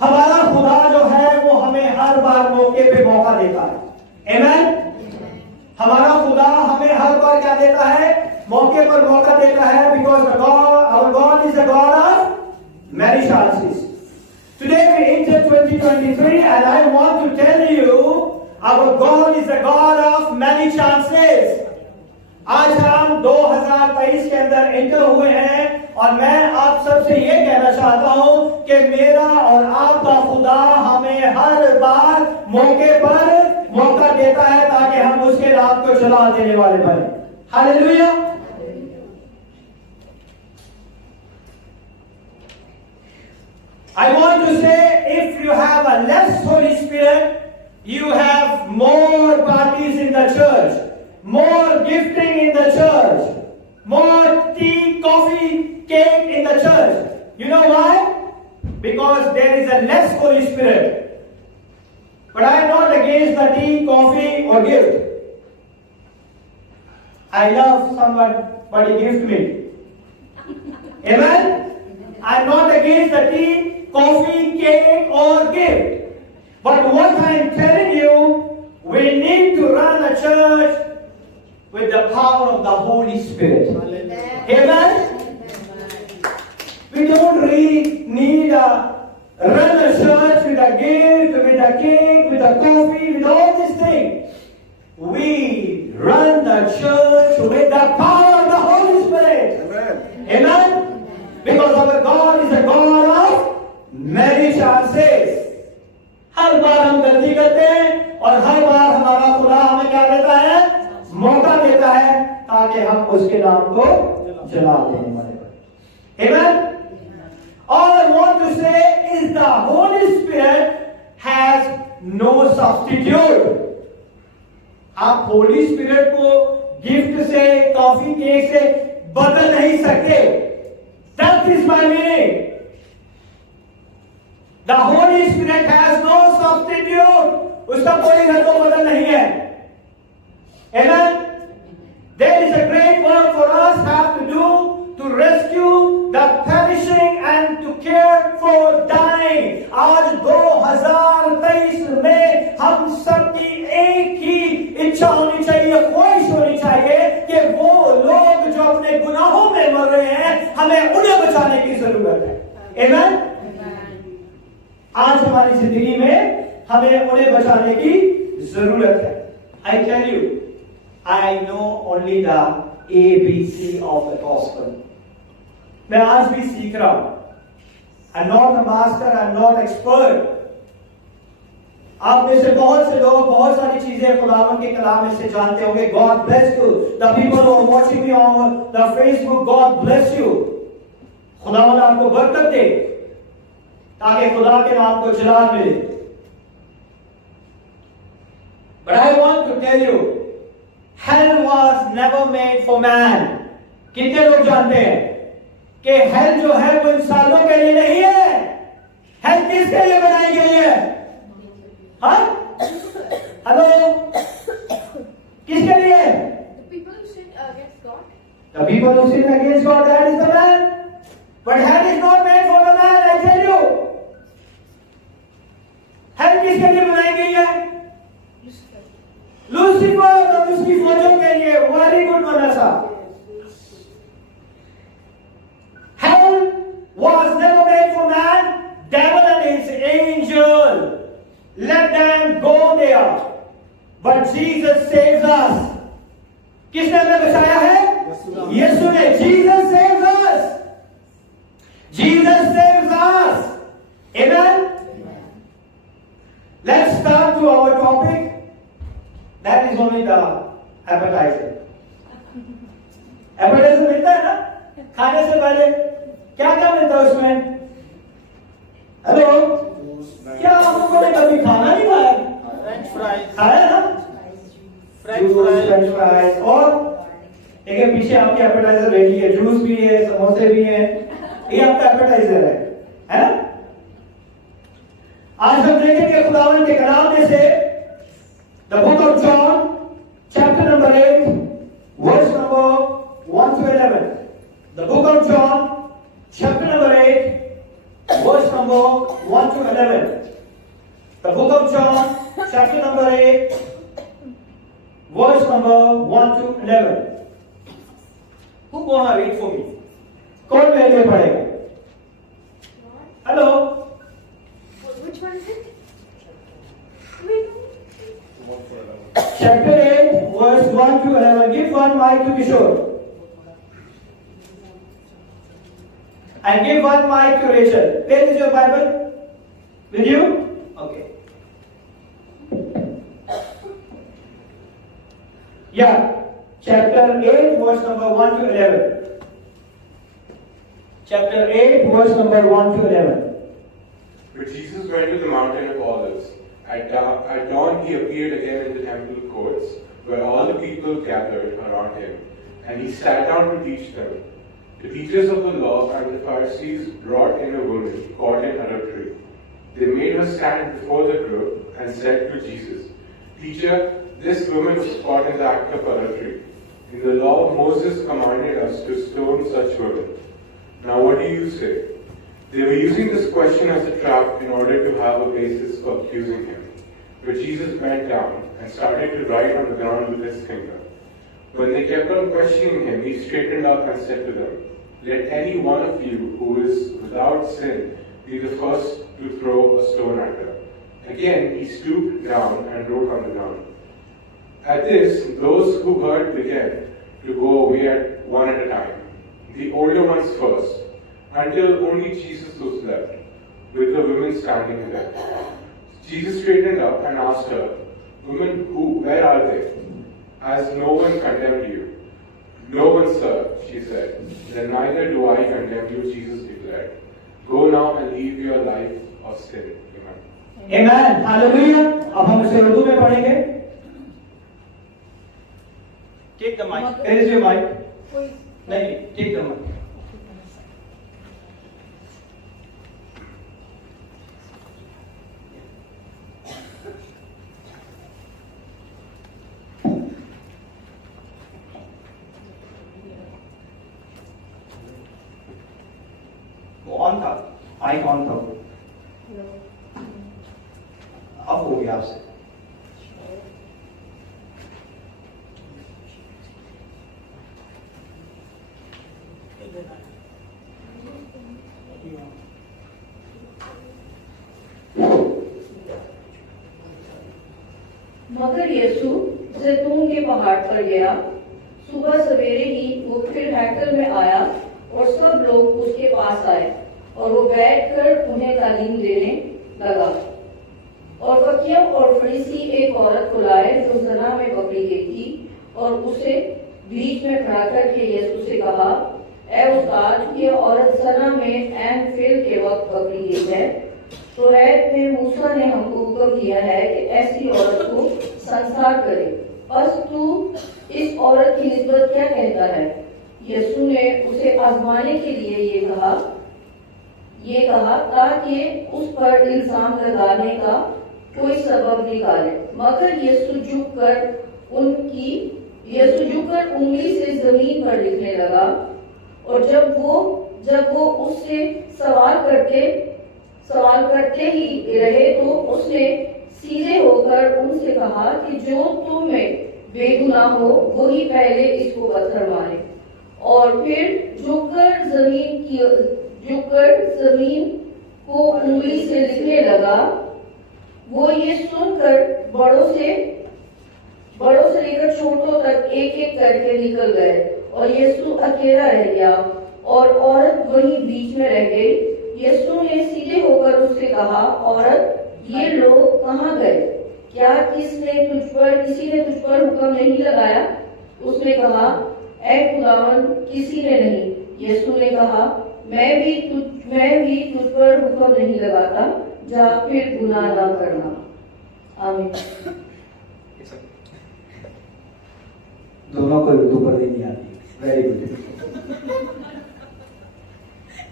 हमारा खुदा जो है वो हमें हर बार मौके पे मौका देता है। आमीन। हमारा खुदा हमें हर बार क्या देता है? मौके पर मौका देता है। Because our God is a God of many chances. Today we enter 2023 and I want to tell you our God is a God of many chances. आज हम 2023 के अंदर एंटर हुए हैं और मैं आप सबसे ये कहना चाहता हूं कि मेरा और आपका खुदा हमें हर बार मौके पर मौका देता है ताकि हम उसके नाम को चला देने वाले बने। Hallelujah. I want to say, if you have a less Holy Spirit, you have more parties in the church, more gifting in the church, more tea, coffee, cake in the church. You know why? Because there is a less Holy Spirit. But I am not against the tea, coffee or gift. I love somebody gift me. Amen? I am not against the tea, coffee, cake or gift. But what I am telling you, we need to run a church with the power of the Holy Spirit. Amen? We don't really need to run a church with a gift, with a cake, with a coffee, with all these things. We run the church with the power of the Holy Spirit. Amen? Amen? Because our God is a God of many chances. हर बार हम गलती करते हैं और हर बार हमारा खुदा हमें क्या देता है? मौका देता है ताकि हम उसके नाम को जला देने वाले। Amen? All I want to say is the Holy Spirit has no substitute. आप होली स्पिरिट को गिफ्ट से, कॉफी, केक से बदल नहीं सकते। That is my meaning. The Holy Spirit has no substitute. उसका कोई घर को बदल नहीं है। Amen? There is a great work for us have to do to rescue the perishing and to care for dying. आज 2023 में हम सबकी एक ही इच्छा होनी चाहिए, ख्वाहिश होनी चाहिए कि वो लोग जो अपने गुनाहों में मर रहे हैं, हमें उन्हें बचाने की जरूरत है। Amen? आज हमारी जिंदगी में हमें उन्हें बचाने की जरूरत है। I tell you, I know only the ABC of the gospel. मैं आज भी सीख रहा हूं। I'm not a master, I'm not expert. आप में से बहुत से लोग बहुत सारी चीजें खुदावंद के कलाम में से जानते होंगे। God bless you. The people who are watching me on the Facebook, God bless you. खुदावंद आपको बरकत दे ताकि खुदा के नाम को जलाल मिले। But I want to tell you, hell was never made for man. कितने लोग जानते हैं कि हेल जो है वो इंसानों के लिए नहीं है। हेल किसके लिए बनाई गई है? हाँ? हेलो? किसके लिए? The people who sin against God. The people who sin against God, that is the man. But hell is not made for the man, I tell you. Hello किसके लिए बनाई गई है? लूसीफर और उसकी फौजों के लिए। Very good Manasa. Hell was never made for man. Devil and his angel, let them go there. But Jesus saves us. किसने हमें बचाया है? यीशु ने। Jesus saves us. Jesus saves us. Amen? Let's start to our topic. That is only the appetizer. Appetizer मिलता है ना खाने से पहले? क्या क्या मिलता है उसमें? हेलो? क्या आप लोगों ने कभी खाना नहीं खाया? फ्रेंच फ्राइज खाया ना? फ्रेंच फ्राइज और एक पीछे आपके appetizer रेडी है। जूस भी है, समोसे भी हैं। ये आपका appetizer है ना? आज हम देखेंगे खुदावंद के कलाम में से the book of John chapter number 8 verse number 1 to 11. The book of John chapter number 8 verse number number 1 to 11. The book of John, chapter number 8, verse number 1 to 11. Who gonna read for me? कौन मेरे लिए पढ़ेगा? Hello. Which one is it? Wait. Chapter 8, verse 1 to 11. Give one mic to Kishore. And give one mic to Rachel. Where is your Bible? With you? Okay. Yeah. Chapter 8, verse number 1 to 11. Chapter 8, verse number 1 to 11. But Jesus went to the mountain of Olives. At dawn he appeared again in the temple courts, where all the people gathered around him, and he sat down to teach them. The teachers of the law and the Pharisees brought in a woman caught in adultery. They made her stand before the group and said to Jesus, "Teacher, this woman was caught in the act of adultery. In the law, Moses commanded us to stone such women. Now what do you say?" They were using this question as a trap in order to have a basis for accusing him. But Jesus bent down and started to write on the ground with his finger. When they kept on questioning him, he straightened up and said to them, "Let any one of you who is without sin be the first to throw a stone at her." Again, he stooped down and wrote on the ground. At this, those who heard began to go away one at a time, the older ones first, until only Jesus was left, with the women standing there. Jesus straightened up and asked her, "Women, where are they? Has no one condemned you?" "No one, sir," she said. "Then neither do I condemn you," Jesus declared. "Go now and leave your life of sin." Amen. Amen. Hallelujah. अब हम इसे उर्दू में पढ़ेंगे. Take the mic. Where is your mic? नहीं, take the mic. On था, mic on था, अब हो गया आपसे. मगर यीशु जैतून के पहाड़ पर गया. सुबह सवेरे ही वो फिर हैकल में आया और सब लोग उसके पास आए और वो बैठकर उन्हें तालीम देने लगा. और फकीह और फरीसी एक औरत को लाए जो ज़ना में पकड़ी गई थी और उसे बीच में खड़ा करके यीशु से कहा, "ऐ उस्ताद, ये औरत ज़ना में ऐन फेल के वक्त पकड़ी गई है. तौरात में मूसा ने हमको हुक्म दिया है कि ऐसी औरत को संस्कार करे. बस तू इस औरत की निस्बत क्या कहता है?" यीशु ने उसे आजमाने के लिए ये कहा ताकि उस पर इल्जाम लगाने का कोई सबब निकाले. मगर यीशु झुककर उंगली से जमीन पर लिखने लगा. और जब वो उससे सवाल करते ही रहे तो उसने सीधे होकर उनसे कहा कि जो तुम में बेगुनाह हो वही पहले इसको पत्थर मारे. और फिर झुककर जमीन को उंगली से लिखने लगा. वो ये सुनकर बड़ों से लेकर छोटों तक एक एक करके निकल गए और यीशु अकेला रह गया और औरत वहीं बीच में रह गई. यीशु ने सीधे होकर उससे कहा, "औरत, ये लोग कहाँ गए? क्या किसी ने तुझ पर हुक्म नहीं लगाया?" उसने कहा, "ऐ खुदावन, किसी ने नहीं." यीशु ने कहा, मैं भी तुझ पर हुक्म नहीं लगाता. जा फिर गुनाह न करना. आमीन. दोनों को उर्दू पढ़नी नहीं आती. Very good.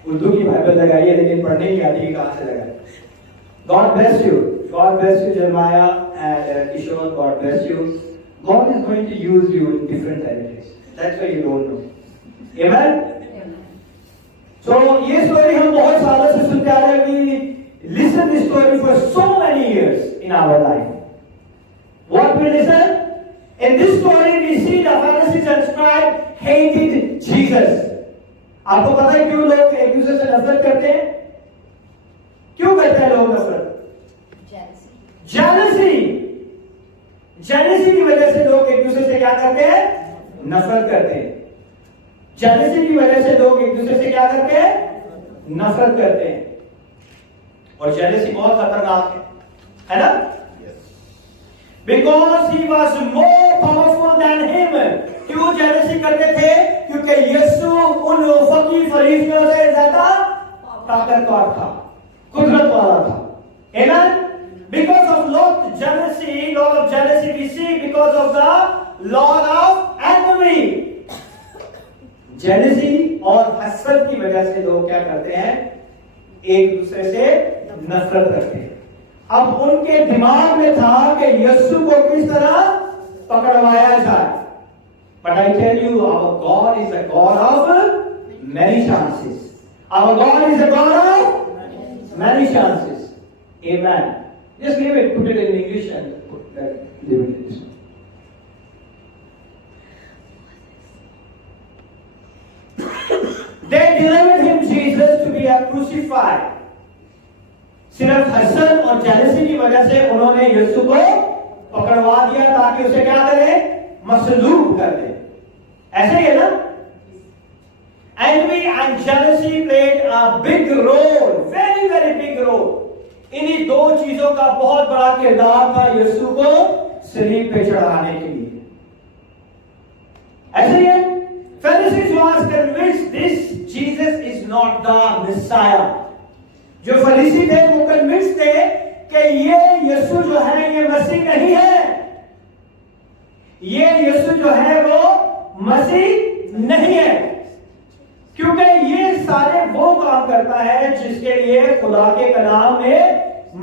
उर्दू की बाइबल लगाइए लेकिन पढ़ने नहीं आती कि कहाँ से लगाए. God bless you. God bless you, Jeremiah and Kishore. God bless you. God is going to use you in different languages. That's why you don't know. Amen. So ये स्टोरी हम बहुत सालों से सुनते आ रहे हैं. for so many years in our life. What we listen? In this story we see the Pharisees and scribes hated Jesus. आपको पता है क्यों लोग एक दूसरे से नफरत करते हैं? क्यों करते हैं लोग नफरत? जेलसी की वजह से लोग एक दूसरे से क्या करते हैं? नफरत करते हैं। जेलसी की वजह से लोग एक दूसरे से क्या करते हैं? नफरत करते हैं। और जेलसी बहुत खतरनाक है ना? Because he was more powerful than him. क्यों जेलसी करते थे? क्योंकि यीशु उन फकीर फरीसियों से ज्यादा ताकतवर था, कुदरत वाला था। Amen? Because of lot of jealousy we see because of the lot of envy. Jealousy और हसद की वजह से लोग क्या करते हैं? एक दूसरे से नफरत करते हैं। अब उनके दिमाग में था कि यीशु को किस तरह पकड़वाया जाए। But I tell you, our God is a God of many chances. Our God is a God of many chances. Amen. Just leave it, put it in English and put that, leave it in this one. They delivered him, Jesus, to be crucified. सिर्फ हसन और जेलसी की वजह से उन्होंने यीशु को पकड़वा दिया ताकि उसे क्या करें? मसलूब कर दे। ऐसे ही है ना? Envy and jealousy played a big role, very very big role. इन्हीं दो चीजों का बहुत बड़ा किरदार था यीशु को सलीब पे चढ़ाने के लिए। ऐसे ही है? Pharisees was convinced this Jesus is not the Messiah. जो फरीसी थे वो कन्विंस थे कि ये यीशु जो है ये मसीह नहीं है, ये यीशु जो है वो मसीह नहीं है, क्योंकि ये सारे वो काम करता है जिसके लिए खुदा के कलाम में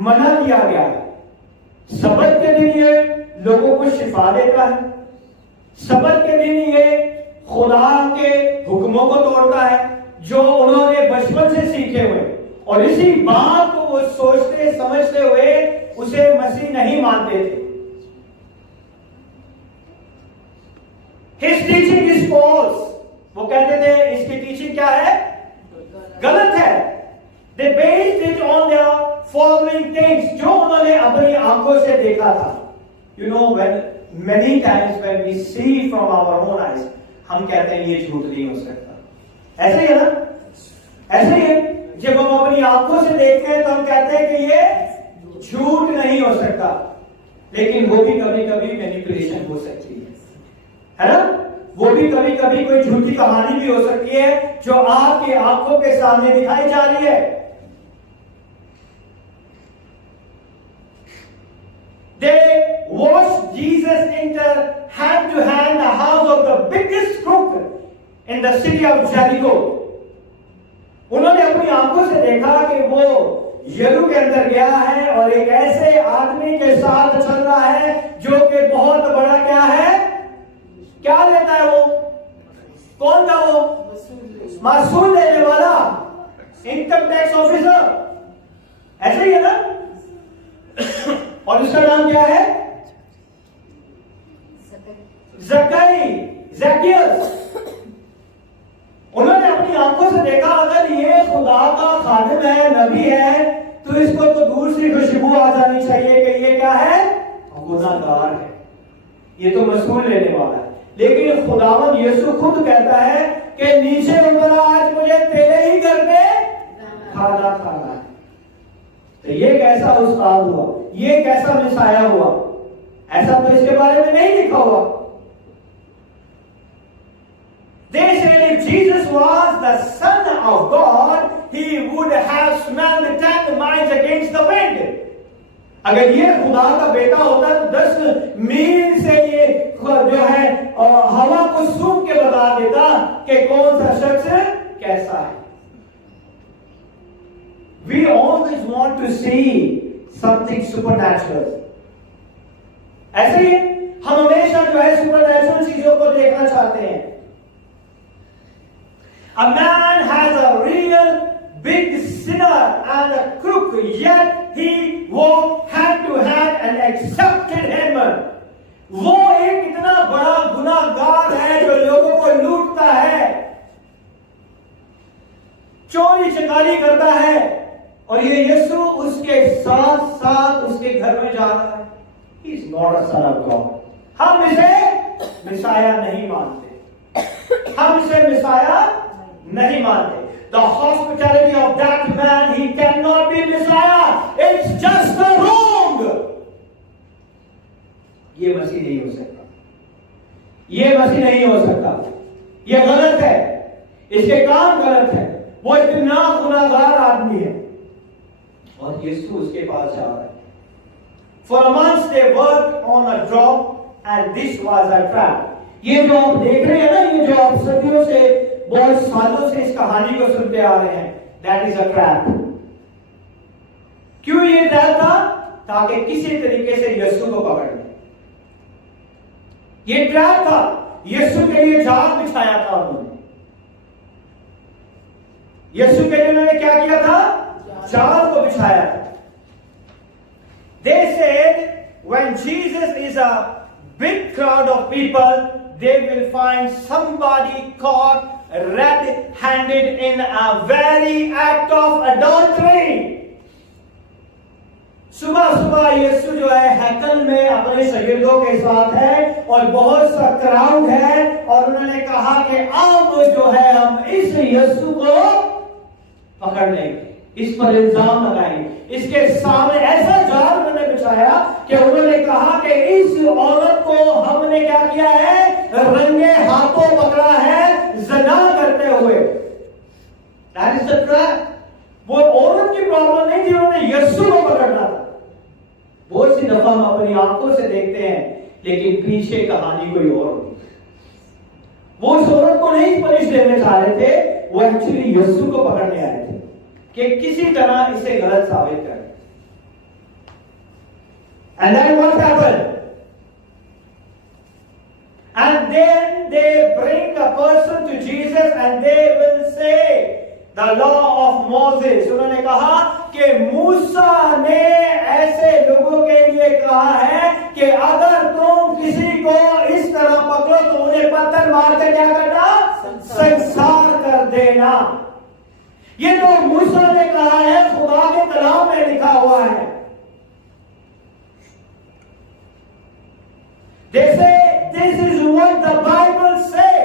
मना किया गया है। सबत के दिन ये लोगों को शिफा देता है, सबत के दिन ये खुदा के हुक्मों को तोड़ता है जो उन्होंने बचपन से सीखे हुए, और इसी बात को वो सोचते समझते हुए उसे मसीह नहीं मानते थे। His teaching is false. वो कहते थे इसकी टीचिंग क्या है? गलत है। They based it on their following things, जो उन्होंने अपनी आंखों से देखा था। You know, when many times when we see from our own eyes, हम कहते हैं ये झूठ नहीं हो सकता। ऐसे ही है ना? ऐसे ही है। जब हम अपनी आंखों से देखते हैं तो हम कहते हैं कि ये झूठ नहीं हो सकता, लेकिन वो भी कभी कभी मैनिपुलेशन हो सकती है ना? वो भी कभी कभी कोई झूठी कहानी भी हो सकती है जो आपकी आंखों के सामने दिखाई जा रही है। They watched Jesus enter hand to hand the house of the biggest crook in the city of Jericho. उन्होंने अपनी आंखों से देखा कि वो यरू के अंदर गया है और एक ऐसे आदमी के साथ चल रहा है जो कि बहुत बड़ा क्या है? क्या लेता है वो? कौन था वो? मासूल लेने वाला, इनकम टैक्स ऑफिसर। ऐसे ही है ना? और उसका नाम क्या है? ज़क्कैयस। उन्होंने अपनी आंखों से देखा अगर ये खुदा का खादिम है, नबी है, तो इसको तो दूर से खुशबू आ जानी चाहिए कि ये क्या है? गुनाहगार है, ये तो मसूल लेने वाला है। लेकिन खुदावंद यीशु खुद कहता है कि नीचे उतर, आज मुझे तेरे ही घर में खाना खाना है। तो ये कैसा उस्ताद हुआ? ये कैसा मिसाया हुआ? ऐसा तो इसके बारे में नहीं लिखा हुआ। They said if Jesus was the Son of God, he would have smelled 10 miles against the wind. अगर ये खुदा का बेटा होता तो 10 मील से ये जो है हवा को सूंघ के बता देता कि कौन सा शख्स कैसा है। We always want to see something supernatural. ऐसे ही हम हमेशा जो है सुपरनैचुरल चीजों को देखना चाहते हैं। A man has a real big sinner and a crook, yet he walked hand to hand and accepted him. वो एक इतना बड़ा गुनाहगार है जो लोगों को लूटता है, चोरी चकारी करता है, और ये यीशु उसके साथ साथ उसके घर में जा रहा है. He is not a son of God. हम इसे मिसाया नहीं मानते, हम इसे मिसाया नहीं मानते. The hospitality of that man, he cannot be Messiah. It's just a wrong. ये मसीह नहीं हो सकता, ये मसीह नहीं हो सकता, ये गलत है, इसके काम गलत है. वो इतना गुनाहगार आदमी है और यीशु उसके पास जा रहा है. For a month they worked on a job and this was a trap. ये जो आप देख रहे हैं ना, ये जो आप सदियों से, बहुत सालों से इस कहानी को सुनते आ रहे हैं, that is a trap. क्यों ये ट्रैप था? ताकि किसी तरीके से यीशु को पकड़ ले. ये ट्रैप था, यीशु के लिए जाल बिछाया था उन्होंने. यीशु के लिए उन्होंने क्या किया था? जाल को बिछाया था. They said when Jesus is a big crowd of people, they will find somebody caught red-handed in a very act of adultery. सुबह सुबह यीशु जो है हैकल में अपने शागिर्दों के साथ है और बहुत सा क्राउड है, और उन्होंने कहा कि अब जो है हम इस यीशु को पकड़ लेंगे, इस पर इल्जाम लगाएंगे. इसके सामने ऐसा जाल उन्होंने बिछाया कि उन्होंने कहा कि इस औरत को हमने क्या किया है? रंगे हाथों पकड़ा है ज़िना करते हुए. That is the trap. वो औरत की प्रॉब्लम नहीं थी, उन्होंने यीशु को पकड़ना था. बहुत सी दफा हम अपनी आंखों से देखते हैं, लेकिन पीछे कहानी कोई और होती. वो उस औरत को नहीं पनिश देने चाह रहे थे, वो एक्चुअली यीशु को पकड़ने आए थे कि किसी तरह इसे गलत साबित करें. And then what happened? And then they bring a person to Jesus and they will say the law of Moses. उन्होंने कहा कि मूसा ने ऐसे लोगों के लिए कहा है कि अगर तुम किसी को इस तरह पकड़ो तो उन्हें पत्थर मार कर क्या करना? संसार कर देना. ये तो मूसा ने कहा है, खुदा के कलाम में लिखा हुआ है. They say this is what the Bible say.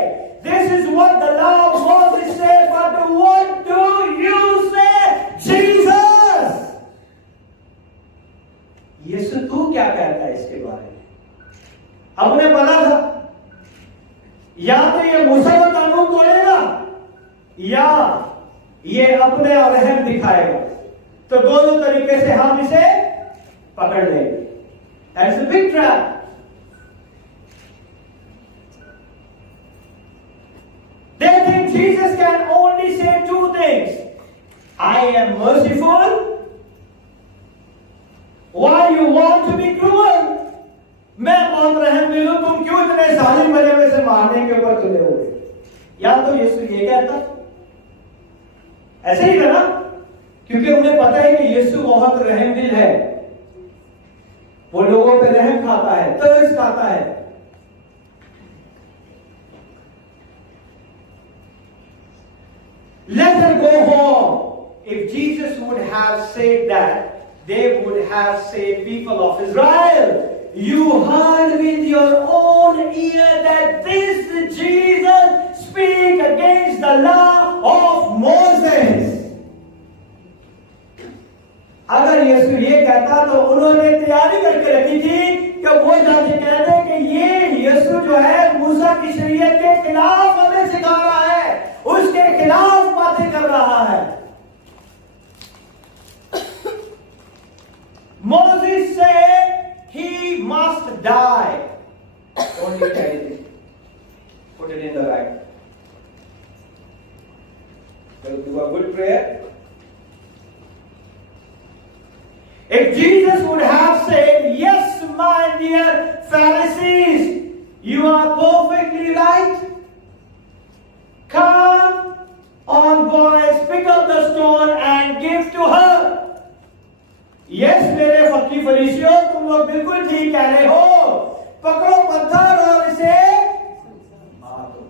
This is what the law of Moses says. But what do you say, Jesus? यीशु तू क्या कहता है इसके बारे में? हमने पढ़ा था, या तो ये मूसा का कानून तोड़ेगा या ये अपने रहम दिखाएगा. तो दोनों तरीके से हम इसे पकड़ लेंगे. That's a big trap. They think Jesus can only say two things. I am merciful. Why you want to be cruel? मैं बहुत रहम दिल हूं, तुम क्यों इतने जालिम बने हुए से मारने के ऊपर तुले हुए? या तो यीशु ये कहता, ऐसे ही था ना, क्योंकि उन्हें पता है कि यीशु बहुत रहम दिल है, वो लोगों पे रहम खाता है, तरस खाता है. Let her go home. If Jesus would have said that, they would have said, people of Israel, you heard with your own ear that this Jesus speak against the law of Moses. अगर यीशु ये कहता तो उन्होंने तैयारी करके रखी थी कि वो जाके कहते कि ये यीशु जो है मूसा की शरीयत के खिलाफ हमें सिखा रहा है, उसके खिलाफ बातें कर रहा है. Moses said he must die. Don't do anything. Put it in the bag. We'll do a good prayer. If Jesus would have said, yes, my dear Pharisees, you are perfectly right. Come on, boys, pick up the stone. stone and give to her. Yes, मेरे फकीर फरीसियों, तुम लोग बिल्कुल ठीक कह रहे हो। पकड़ो पत्थर और इसे मार दो।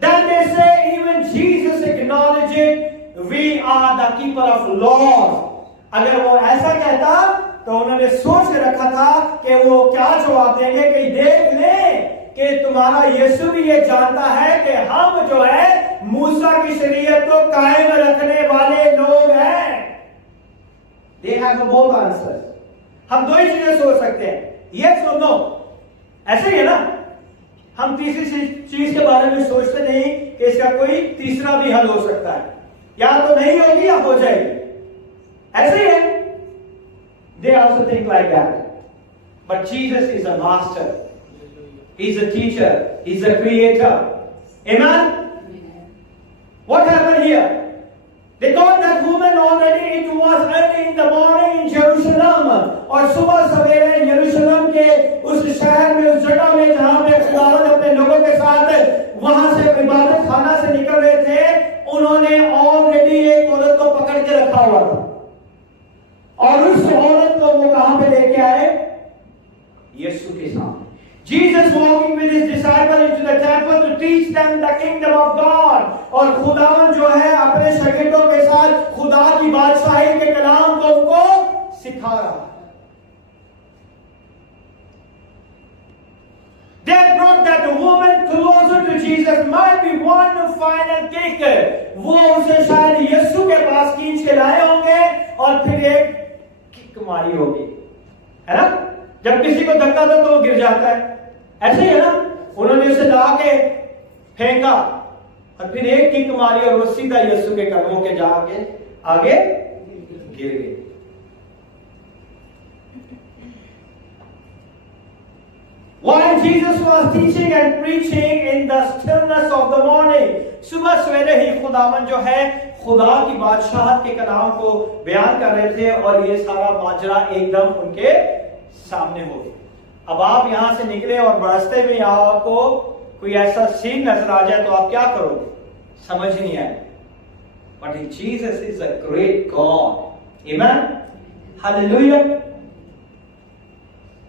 Then they say, even Jesus acknowledged it, we are the keeper of laws. अगर वो ऐसा कहता तो उन्होंने सोच के रखा था कि वो क्या जवाब देंगे, कि देख ले कि तुम्हारा यीशु भी ये जानता है कि हम जो है मूसा की शरीयत को कायम रखने वाले लोग हैं। They have both answers. हम दो ही चीजें सोच सकते हैं, yes और no। ऐसे ही है ना, हम तीसरी चीज के बारे में सोचते नहीं कि इसका कोई तीसरा भी हल हो सकता है, या तो नहीं होगी या हो जाएगी, ऐसे ही है। They also think like that. But Jesus is a master. He's a teacher. He's a creator. Amen? What happened here? They got that woman already. It was early in the morning in Jerusalem. और सुबह सवेरे यरूशलेम के उस शहर में, उस जगह में जहां पे खुदावंद अपने लोगों के साथ वहां से इबादत खाना से निकल रहे थे, उन्होंने ऑलरेडी एक औरत को पकड़ के रखा हुआ था। और उस औरत को वो कहां पे लेके आए? यीशु के सामने। Jesus walking with his disciples into the temple to teach them the kingdom of God। और खुदावंद जो है अपने शागिर्दों के साथ खुदा की बादशाही के कलाम को उनको सिखा रहा है। They brought that woman closer to Jesus, might be one final kick। वो उसे शायद यीशु के पास खींच के लाए होंगे और फिर एक किक मारी होगी, है ना? जब किसी को धक्का दो तो वो गिर जाता है, ऐसे ही है ना? उन्होंने उसे ला के फेंका और फिर एक किक मारी और वो सीधा यीशु के कदमों के जाके आगे गिर गए। While Jesus was teaching and preaching in the stillness of the morning, सुबह सवेरे ही खुदावन जो है खुदा की बादशाहत के कलाम को बयान कर रहे थे और ये सारा माजरा एकदम उनके सामने हो गया। अब आप यहां से निकले और रास्ते में आपको कोई ऐसा सीन नजर आ जाए तो आप क्या करोगे? समझ नहीं आए। But Jesus is a great God. Amen? Hallelujah.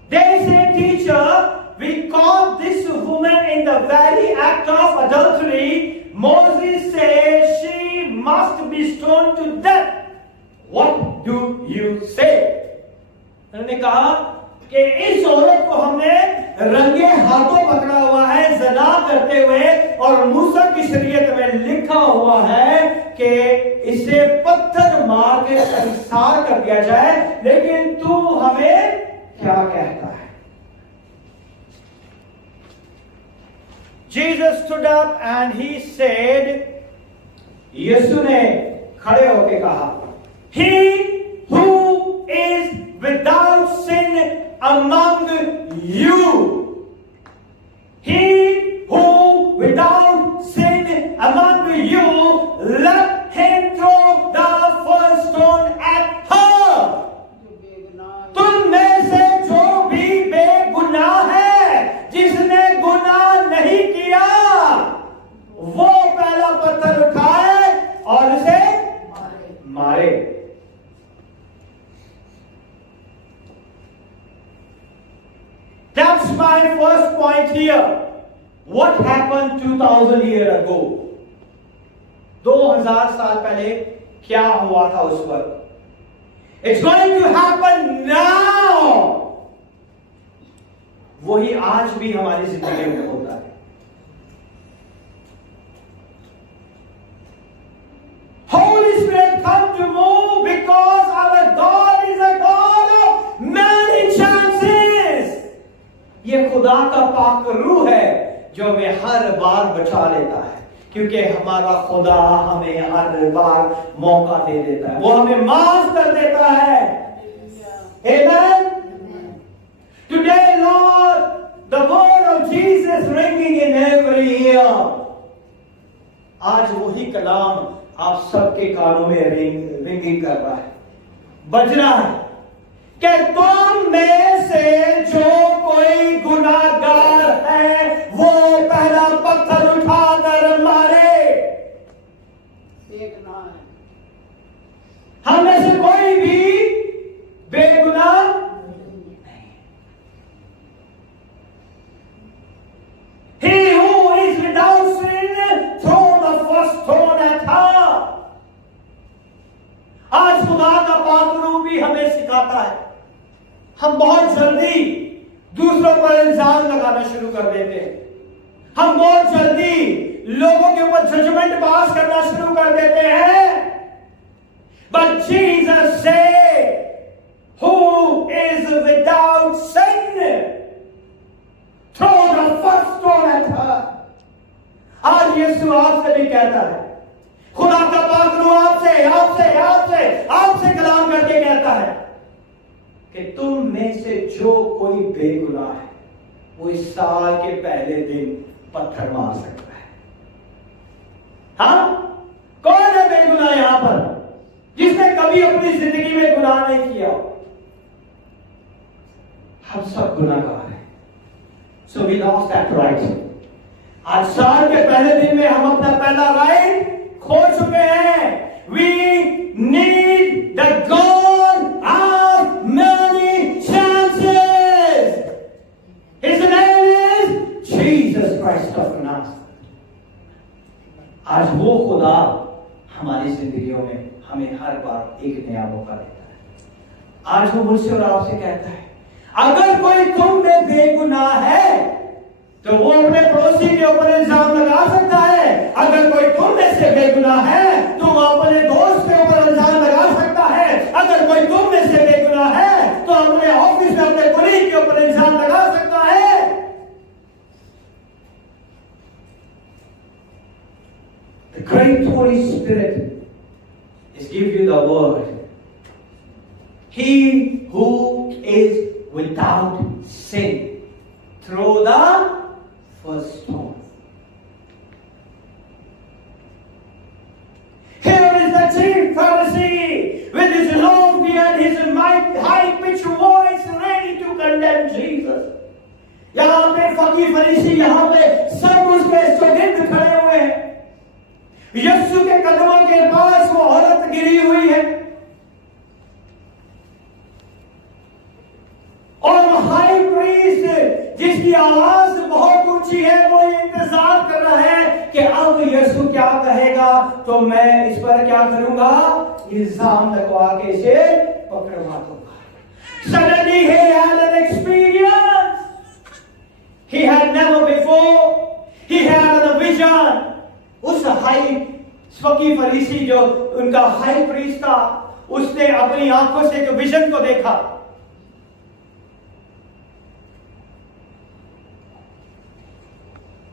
They say, teacher, we caught this woman in the very act of adultery. Moses says she must be stoned to death. What do you say? उन्होंने कहा कि इस औरत को हमने रंगे हाथों पकड़ा हुआ है ज़ना करते हुए, और मूसा की शरीयत में लिखा हुआ है कि इसे पत्थर मार के संसार कर दिया जाए, लेकिन तू हमें क्या कहता है? Jesus stood up and he said, यीशु ने खड़े होकर कहा, He who is without sin among you, he who without sin among you, let him throw the first stone at her। तुम में से जो भी बेगुनाह है, जिसने गुनाह नहीं किया, वो पहला पत्थर उठाए और उसे मारे। That's my first point here. What happened 2000 years ago? 2000 साल पहले क्या हुआ था उस वक्त? It's going to happen now. वही आज भी हमारी जिंदगी में होता है। Holy Spirit come to move because our God is a God of many chances। ये खुदा का पाक रूह है जो हमें हर बार बचा लेता है, क्योंकि हमारा खुदा हमें हर बार मौका दे देता है, वो हमें माफ कर देता है। Amen? Today, Lord, the word of Jesus ringing in every ear। आज वही कलाम आप सबके कानों में रिंगिंग कर रहा है, बज रहा है कि तुम में से जो कोई गुनाहगार है वो पहला पत्थर उठाकर मारे। हम में से कोई भी बेगुनाह नहीं। He who is without sin, throw the first stone at her. आज खुदा का पाक रूह भी हमें सिखाता है। हम बहुत जल्दी दूसरों पर इल्जाम लगाना शुरू कर देते हैं। हम बहुत जल्दी लोगों के ऊपर जजमेंट पास करना शुरू कर देते हैं। But Jesus said, who is without sin, throw the first stone at her. आज यीशु आपसे भी कहता है, खुदा का पाक रूह आपसे आपसे आपसे आपसे कलाम करके कहता है कि तुम में से जो कोई बेगुनाह है वो इस साल के पहले दिन पत्थर मार सकता है। हाँ, कौन है बेगुनाह यहां पर जिसने कभी अपनी जिंदगी में गुनाह नहीं किया? हम सब गुनाहगार हैं। So we lost that right. आज साल के पहले दिन में हम अपना पहला राइट खो चुके हैं। We need the God of many chances. His name is Jesus Christ of Nazareth. आज वो खुदा हमारी जिंदगियों में हमें हर बार एक नया मौका देता है। आज वो मुझसे और आपसे कहता है, अगर कोई तुम में बेगुनाह है तो वो अपने पड़ोसी के ऊपर इल्जाम लगा सकता है। अगर कोई तुम में से बेगुनाह है तो वो अपने दोस्त के ऊपर इल्जाम लगा सकता है। अगर कोई तुम में से बेगुनाह है तो अपने ऑफिस में अपने कलीग के ऊपर इल्जाम लगा सकता है। The great Holy Spirit is give you the word. He who is without sin, throw the first stone. Here is the chief Pharisee with his long beard, his high-pitched voice, ready to condemn Jesus. यहाँ पे फकीर फरीसी, यहाँ पे सब उसके चौगिर्द खड़े हुए हैं। यीशु के कदमों के पास वो औरत गिरी हुई है और हाई प्रीस्ट जिसकी आवाज बहुत ऊंची है वो इंतजार कर रहा है कि अब यीशु क्या कहेगा तो मैं इस पर क्या करूंगा, इल्जाम लगवा के इसे पकड़वा दूंगा। Suddenly he had an experience he had never before. He had a vision. उस हाई फकीर फरीसी जो उनका हाई प्रीस्ट था, उसने अपनी आंखों से एक विजन को देखा।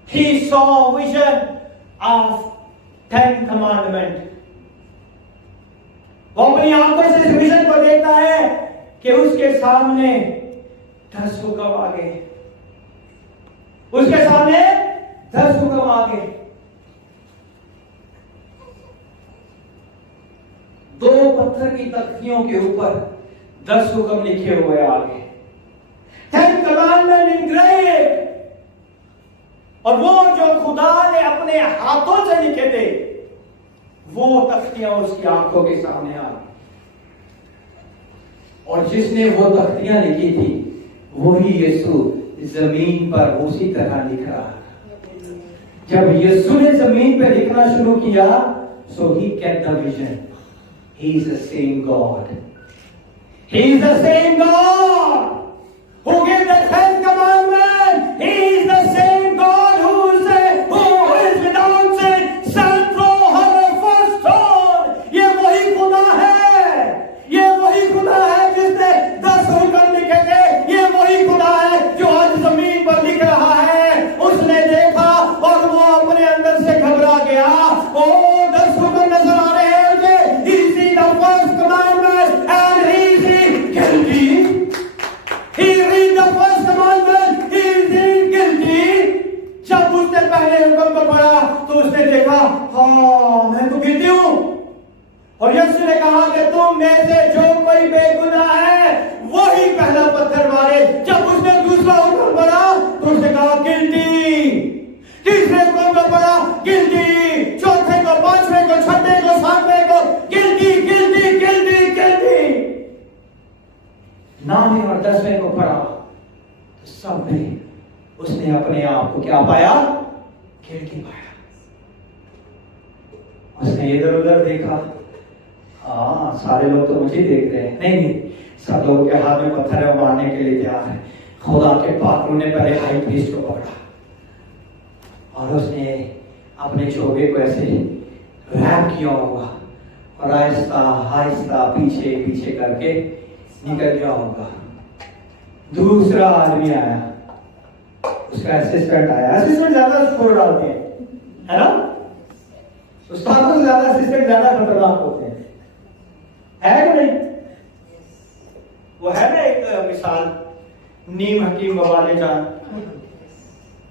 He saw a vision of 10 commandments. वो अपनी आंखों से इस विजन को देखता है कि उसके सामने 10 हुक्म आ गए। उसके सामने 10 हुक्म आ गए। 2 पत्थर की तख्तियों के ऊपर 10 हुक्म लिखे हुए आ गए। 10 commandments engraved। और वो जो खुदा ने अपने हाथों से लिखे थे वो तख्तियां उसकी आंखों के सामने आ गई। और जिसने वो तख्तियां लिखी थी वही यीशु जमीन पर उसी तरह लिख रहा था। जब यीशु ने जमीन पर लिखना शुरू किया, so he get the vision. He is the same God. He is the same God who gave the 10 commandments. He is the same God who is without sin. Shall throw her the first stone. ये वही खुदा है। ये वही खुदा है जिसने 10 हुक्म लिखे थे। ये वही खुदा है जो आज जमीन पर लिख रहा है। उसने देखा और वो अपने अंदर से घबरा गया। ओ 10 हुक्म नजर आ रहे हैं मुझे। He see the first commandment and he is guilty. He read the first commandment, he is guilty. जब उसने पहले हुक्म को पढ़ा तो उसने देखा, हाँ मैं तो गिल्टी हूं। और यीशु ने कहा कि तुम में से जो कोई बेगुनाह है वही पहला पत्थर मारे। जब उसने दूसरा हुक्म पढ़ा तो उसने कहा गिल्टी। तीसरे हुक्म को पढ़ा गिल्टी। चौथे को, पांचवें को, छठे को, सातवें को गिल्टी गिल्टी गिल्टी। 9वें और 10वें को पढ़ा तो सब में उसने अपने आप को क्या पाया? गिल्टी पाया। उसने इधर उधर देखा, हाँ सारे लोग तो मुझे देख रहे हैं, नहीं सब लोगों के हाथ में पत्थर है, मारने के लिए तैयार है। खुदा के पाक ने पहले हाई प्रीस्ट को पकड़ा और उसने अपने चोगे को ऐसे रैप किया होगा और आहिस्ता आहिस्ता पीछे पीछे करके निकल गया होगा। दूसरा आदमी आया, उसका असिस्टेंट आया। असिस्टेंट ज्यादा स्कोर डालते हैं, है ना? उस्तादों से ज्यादा असिस्टेंट ज्यादा खतरनाक होते हैं, है कि नहीं? वो है ना एक मिसाल, नीम हकीम बवाले जान,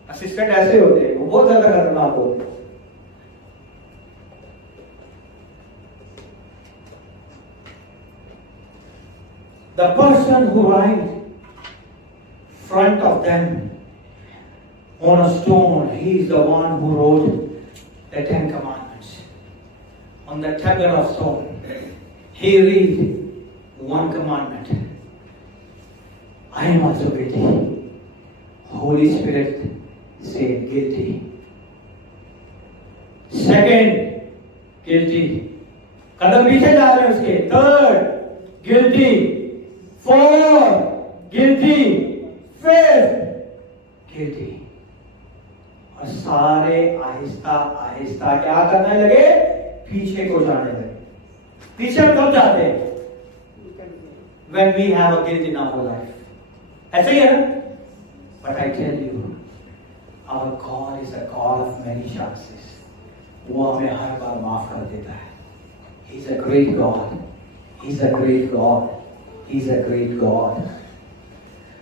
असिस्टेंट ऐसे होते हैं, वो बहुत ज्यादा खतरनाक होते हैं। The person who writes front of them on a stone, he is the one who wrote the 10 Commandments. On the tablet of stone, he read one commandment. I am also guilty. Holy Spirit said guilty. Second, guilty. कदम पीछे जा रहे हैं उसके। Third, guilty. Fourth, guilty. Fifth, guilty. और सारे आहिस्ता आहिस्ता क्या करने लगे? पीछे को जाने लगे। पीछे हम कब जाते हैं? When we have a guilt in our life. ऐसे ही है ना? But I tell you, our God is a God of many chances. वो हमें हर बार माफ कर देता है. He's a great God. He's a great God. He's a great God.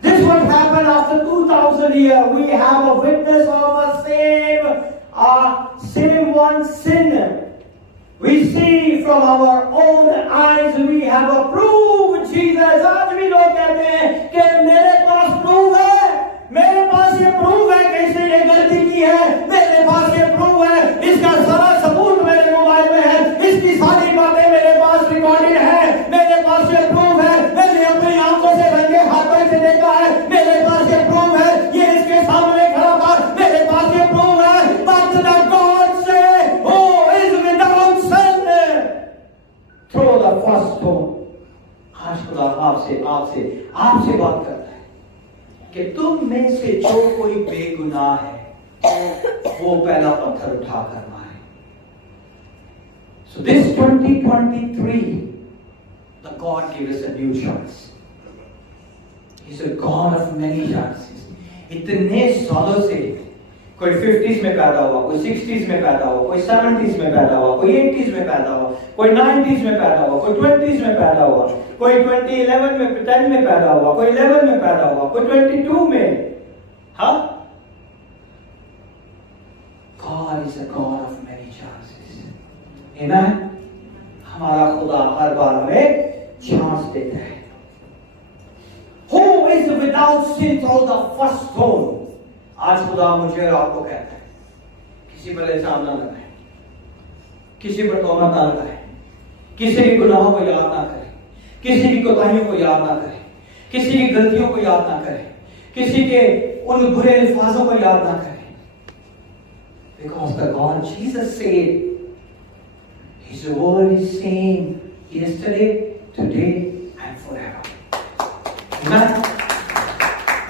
This is what happened after 2000 years. We have a witness of a same one sin. We see from our own eyes. We have a proof Jesus. आज भी लोग कहते हैं कि मेरे पास प्रूफ है, मेरे पास ये प्रूफ है कि इसने ये गलती की है, मेरे पास ये प्रूफ है, इसका सारा सबूत मेरे मोबाइल में है, इसकी सारी बातें मेरे पास रिकॉर्डेड है, मेरे पास ये प्रूफ है, मैंने अपनी आंखों से रंगे हाथों से देखा है, मेरे पास ये प्रूफ है, ये इसके सामने खड़ा था, मेरे पास ये प्रूफ है। But the God say, who is without sin, throw the first stone. आज खुदा आपसे बात करता है कि तुम में से जो कोई बेगुनाह है वो पहला पत्थर उठा कर मारे। So this 2023, the God gave us a new chance. He's a God of many chances. इतने सालों से कोई 50s में पैदा हुआ, कोई 60s में पैदा हुआ, कोई 70s में पैदा हुआ, कोई 80s में पैदा हुआ, कोई 90s में पैदा हुआ, कोई 20s में पैदा हुआ, कोई 2011 में 10 में पैदा हुआ, कोई 11 में पैदा हुआ, कोई 22 में। हाँ, God is a God of many chances. Amen? हमारा खुदा हर बार हमें चांस देता है। Who is without sin throw the first stone? आज खुदा मुझे और आपको कहता है, किसी पर इल्जाम ना लगाए, किसी पर तोहमत ना लगाए, किसी की गुनाहों को याद ना करें, किसी की कोताहियों को याद ना करें, किसी की गलतियों को याद ना करें, किसी के उन बुरे अल्फाजों को याद ना करें। Because the God Jesus said, His word is same yesterday, today and forever. Amen?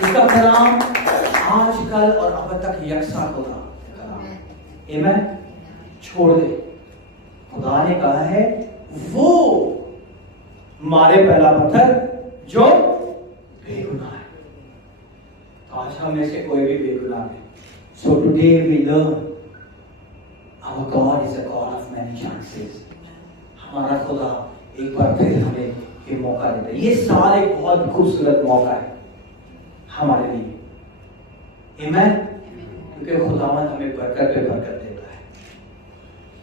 उसका कलाम आज कल और अब तक यकसा होगा। Amen? छोड़ दे। खुदा ने कहा है वो मारे पहला पत्थर जो बेगुनाह है। आज हम में से कोई भी बेगुनाह नहीं। So today we learn our God is a God of many chances. हमारा खुदा एक बार फिर हमें ये मौका देता है। ये साल एक बहुत खूबसूरत मौका है हमारे लिए। Amen? क्योंकि खुदावंद हमें बरकत पे बरकत देता है।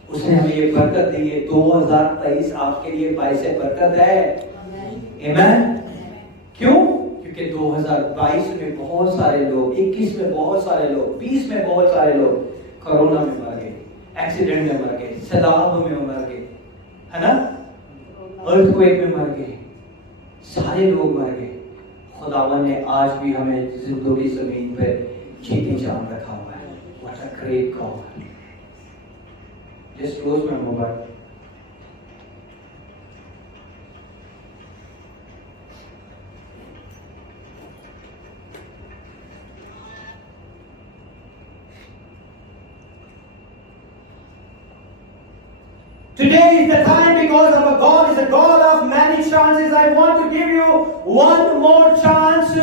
उसने हमें ये बरकत दी है। 2023 आपके लिए बाइस बरकत है। Amen? क्यों? क्योंकि 2022 में बहुत सारे लोग, 21 में बहुत सारे लोग, 20 में बहुत सारे लोग कोरोना में मर गए, एक्सीडेंट में मर गए, सैलाब में मर गए, है ना, अर्थक्वेक में मर गए, सारे लोग मर गए। खुदावन ने आज भी हमें जिंदगी जमीन पे जीते जान रखा हुआ है। What a great God! Just close my mobile. Today is the time, because our God is a God of many chances. I want to give you one more chance.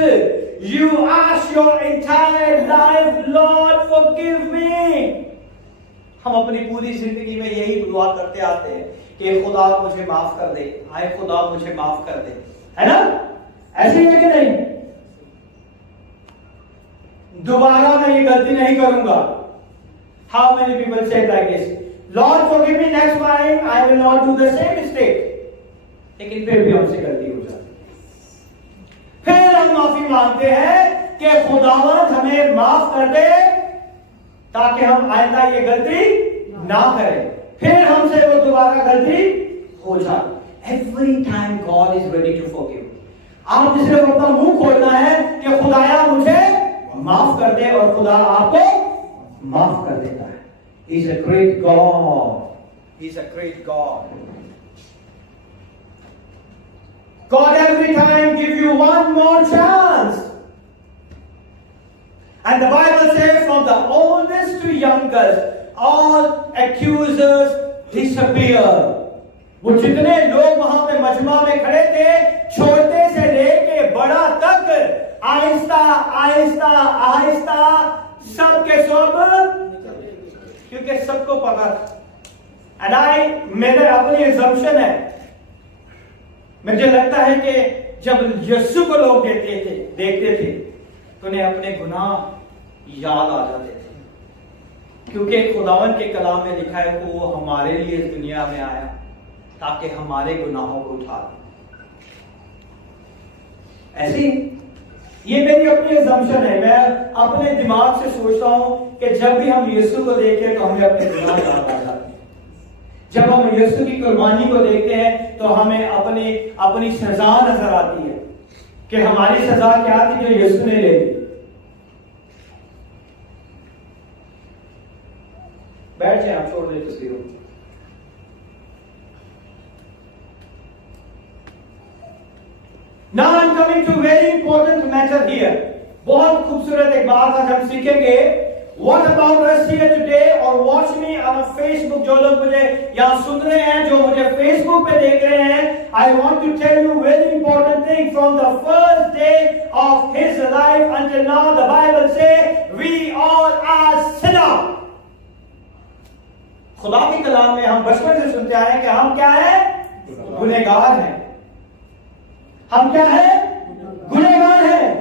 You ask your entire life, Lord, forgive me. हम अपनी पूरी जिंदगी में यही दुआ करते आते हैं कि खुदा मुझे माफ कर दे, आए खुदा मुझे माफ कर दे, है ना? ऐसे ही है कि नहीं? दोबारा मैं ये गलती नहीं करूंगा. How many people say like this? Lord forgive me, next time I will not do the same mistake. लेकिन फिर भी हमसे गलती हो जाती है. फिर हम माफी मांगते हैं कि खुदावंद हमें माफ कर दे ताकि हम आइंदा ये गलती ना करें. फिर हमसे वो दोबारा गलती हो जाए. Every time God is ready to forgive. आप सिर्फ अपना मुंह खोलना है कि खुदाया मुझे माफ कर दे और खुदा आपको माफ कर देता है. He's a great God. He's a great God. God every time give you one more chance. And the Bible says from the oldest to youngest, all accusers disappear. वो जितने लोग वहां पे मजमा में खड़े थे, छोटे से लेके बड़ा तक, आहिस्ता आहिस्ता आहिस्ता सबके सब, क्योंकि सबको पता था. मेरे अपनी assumption है, मुझे लगता है कि जब यीशु को लोग देखते थे तो उन्हें अपने गुनाह याद आ जाते थे, क्योंकि खुदावन के कलाम में लिखा है कि वो हमारे लिए इस दुनिया में आया ताकि हमारे गुनाहों को उठा दे. ऐसी ये मेरी अपनी assumption है. मैं अपने दिमाग से सोचता हूं कि जब भी हम यीशु को देखें तो हमें अपने गुनाह याद आ जाते हैं. जब हम यीशु की कुर्बानी को देखते हैं तो हमें अपनी सजा नजर आती है कि हमारी सजा क्या थी जो यीशु ने ले ली. बैठ जाए, आप छोड़ दे तस्वीरों. Now I'm coming to very important matter here. बहुत खूबसूरत एक बात आज हम सीखेंगे. What about us here today or watch me on a Facebook? जो लोग मुझे यहाँ सुन रहे हैं, जो मुझे Facebook पे देख रहे हैं, I want to tell you very important thing. From the first day of his life until now, the Bible says we all are sinners. खुदा के कलाम में हम बचपन से सुनते आए हैं कि हम क्या है? गुनहगार हैं. हम क्या है? गुनहगार हैं.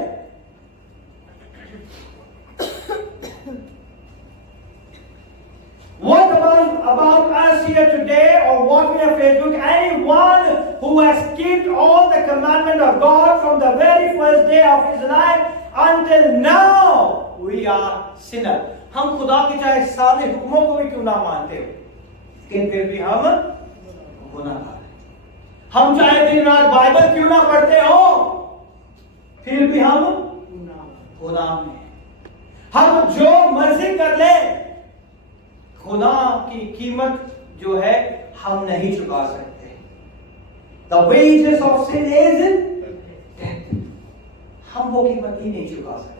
What about us here today or watching on Facebook? Anyone who has kept all the commandment of God from the very first day of his life until now, we are sinner. हम खुदा के चाहे सारे हुक्मों को भी क्यों ना मानते हो, लेकिन फिर भी हम गुनाहगार हैं. हम चाहे दिन रात बाइबल क्यों ना पढ़ते हो, फिर भी हम गुनाह में. हम जो मर्जी कर ले, खुदा की कीमत जो है हम नहीं चुका सकते. The wages of sin is death. हम वो कीमत ही नहीं चुका सकते.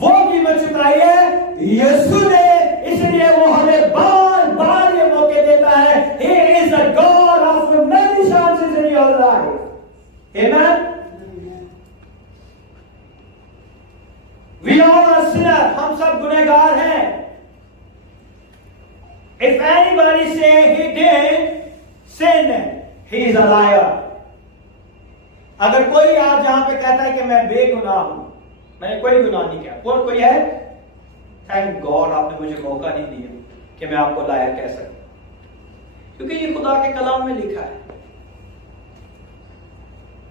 वो कीमत चुकाई है यीशु ने, इसलिए वो हमें बार बार ये मौके देता है. He is a God of many chances in your life. Amen. We all are sinners. हम सब गुनहगार हैं. If anybody say he did sin, he is a liar. अगर कोई आज यहां पे कहता है कि मैं बेगुनाह हूं, मैंने कोई गुनाह नहीं किया, और कोई है, थैंक गॉड आपने मुझे मौका नहीं दिया कि मैं आपको लायक कह सकूं, क्योंकि ये खुदा के कलाम में लिखा है.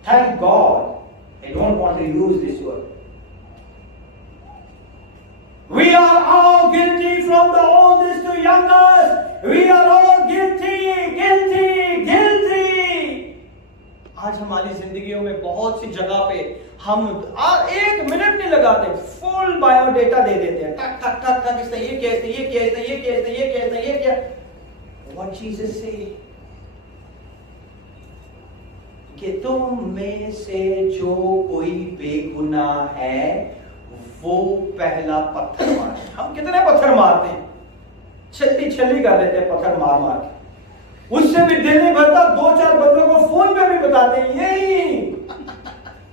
Thank God. I don't want to use this word. We are all guilty from the oldest to youngest. We are all guilty. आज हमारी जिंदगियों में बहुत सी जगह पे हम 1 मिनट नहीं लगाते, फुल बायोडेटा दे देते हैं, टक टक टक टक, इसने ये किया, इसने ये किया, इसने ये किया, इसने ये किया, इसने ये किया। What Jesus say? कि तुम में से जो कोई बेगुनाह है वो पहला पत्थर मारे। हम कितने पत्थर मारते हैं, छल्ली छल्ली कर देते हैं पत्थर मार मार के, उससे भी दिल नहीं भरता। 2-4 बंदों को फोन पे भी बताते हैं यही,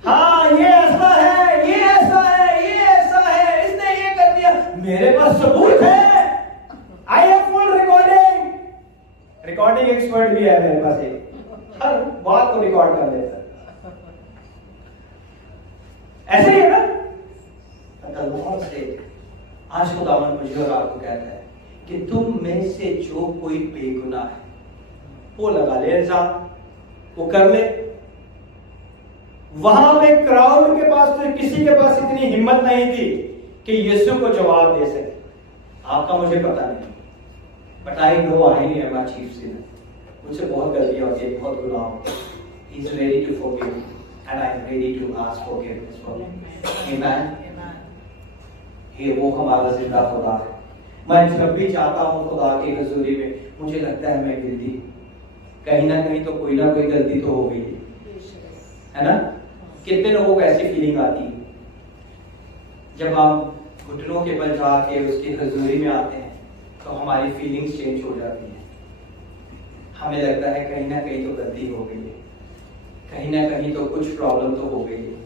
हाँ ये ऐसा है, ये ऐसा है, ये ऐसा है, इसने ये कर दिया। मेरे पास सबूत है, I have full recording expert भी है मेरे पास, एक हर बात को रिकॉर्ड कर लेता है। ऐसे ही है ना। बहुत से आज खुदावन मुझे और आपको कहता है कि तुम में से जो कोई बेगुनाह है वो लगा ले इल्जाम, वो कर ले। वहां पे क्राउड के पास तो किसी के पास इतनी हिम्मत नहीं थी कि यीशु को जवाब दे सके। आपका मुझे पता नहीं, but I know I am a chief sinner, मुझसे बहुत गलतियां होती है, बहुत गुनाह होते हैं। He is ready to forgive and I am ready to ask forgiveness for him. Amen. हे वो हमारा जिंदा खुदा है। मैं जब भी जाता हूँ खुदा की हजूरी में, मुझे लगता है मैं गिल्टी, कहीं ना कहीं तो कोई ना कोई गलती तो हो गई है ना। कितने लोगों को ऐसी फीलिंग आती है जब हम घुटनों के बल जाके उसकी हजूरी में आते हैं तो हमारी फीलिंग्स चेंज हो जाती है। हमें लगता है कहीं ना कहीं तो गलती हो गई है, कहीं ना कहीं तो कुछ प्रॉब्लम तो हो गई है।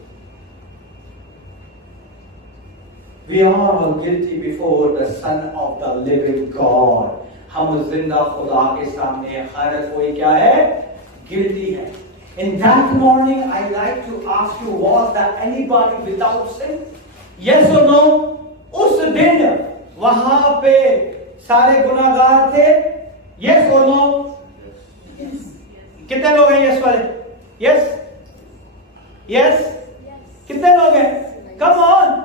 We are all guilty before the Son of the Living God. हम उस जिंदा खुदा के सामने हर कोई क्या है, गिल्टी है। In that morning, I like to ask you, was there anybody without sin? Yes or no? उस दिन वहां पे सारे गुनाहगार थे? Yes or no? Yes. कितने लोग हैं यस वाले? Yes? Yes? कितने लोग हैं? Come on.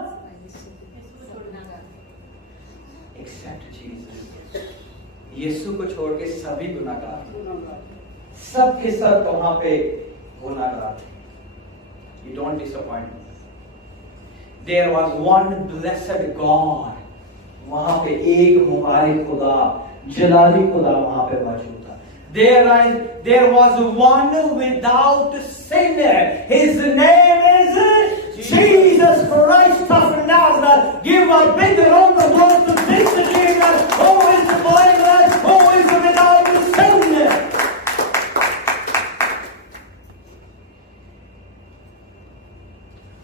यीशु को छोड़ के सभी गुनाहगार, सब के सब वहां पे गुनाहगार थे। You don't disappoint me. There was one blessed God. वहां पे एक मुबारक खुदा, जलाली खुदा वहां पे मौजूद था। There was one without sin. His name is Jesus Christ of Nazareth. Give a big round of applause to this Jesus who is blameless, who is without sin.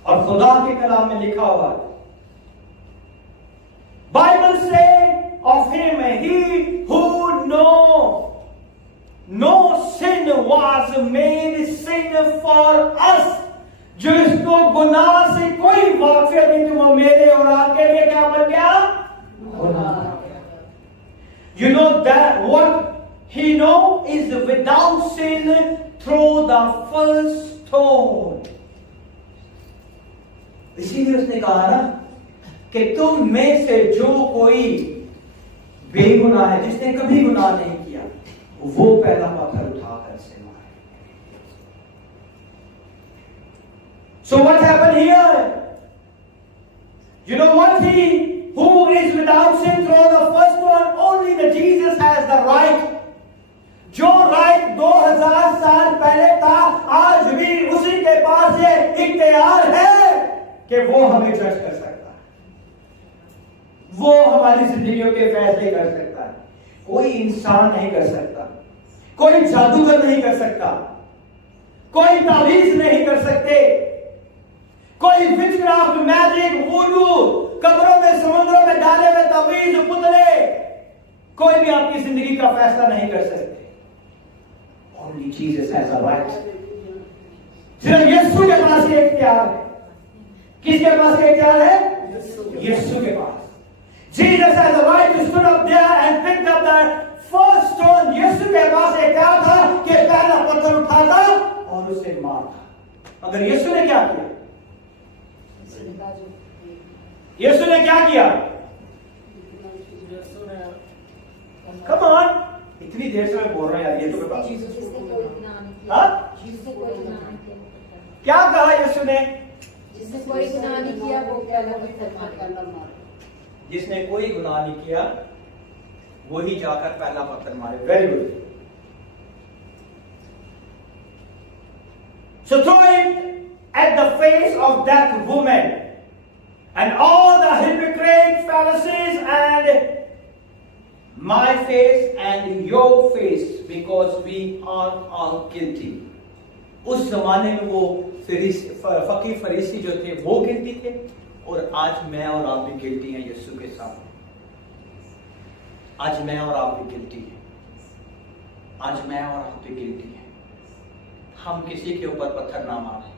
और खुदा के कलाम में लिखा हुआ है, Bible say of him, he who no sin was made sin for us. जो इसको गुनाह से कोई वाकियत नहीं थी, वो मेरे और आपके लिए क्या बन गया, गुनाह। You know that what he know is without sin throw the first stone. इसीलिए उसने कहा ना कि तुम में से जो कोई बेगुनाह है, जिसने कभी गुनाह नहीं किया, वो पहला पत्थर उठाकर से मारे। So what happened here? You know what? He who is without sin throw the first one. Only the Jesus has the right. जो राइट 2000 साल पहले था, आज भी उसी के पास ये इख्तियार है कि वो हमें जज कर सकता है, वो हमारी जिंदगियों के फैसले कर सकता है। कोई इंसान नहीं कर सकता, कोई जादूगर नहीं कर सकता, कोई तावीज नहीं कर सकते, कोई विचक्राफ्ट, मैजिक, वुडू, कब्रों में समुद्रों में डाले हुए तावीज, पुतले, कोई भी आपकी जिंदगी का फैसला नहीं कर सकते। Only Jesus has a right. सिर्फ यीशु के पास ये इख्तियार है। किसके पास ये इख्तियार है? यीशु के पास। Jesus has a right to stood up there and picked up the first stone. यीशु के पास इख्तियार था कि पहला पत्थर उठाता और उसे मारता। मगर यीशु ने क्या किया? यीशु ने क्या किया? Come on, इतनी देर से मैं बोल रहा हूं यार, ये तो बता। जिसने कोई गुनाह नहीं किया। हाँ? जिसने कोई गुनाह नहीं सुने? जिसने कोई गुनाह नहीं किया वो पहला पत्थर मारे। जिसने कोई गुनाह नहीं किया वही जाकर पहला पत्थर मारे। Very good. So throw it at the face of that woman and all the hypocrites, Pharisees, and my face and your face, because we are all guilty. उस जमाने में वो फकीर फरीसी जो थे वो गिल्टी थे, और आज मैं और आप भी गिल्टी हैं यीशु के सामने। आज मैं और आप भी गिल्टी हैं। आज मैं और आप भी गिल्टी हैं। हम किसी के ऊपर पत्थर ना मारें।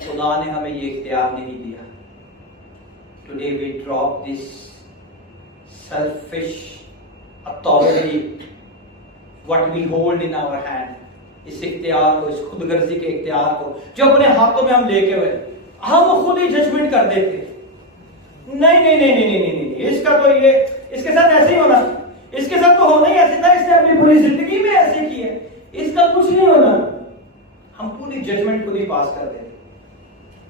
खुदा ने हमें ये इख्तियार नहीं दिया। Today we drop this selfish authority what we hold in our hand, इस इख्तियार को, इस खुदगर्जी के इख्तियार को जो अपने हाथों में हम लेके हुए, हम खुद ही जजमेंट कर देते। नहीं नहीं नहीं नहीं नहीं नहीं नहीं, इसका तो ये, इसके साथ ऐसे ही होना, इसके साथ तो होना ही ऐसे था, इसने अपनी पूरी जिंदगी में ऐसे की है, इसका कुछ नहीं होना। हम पूरी जजमेंट खुद ही पास कर देते,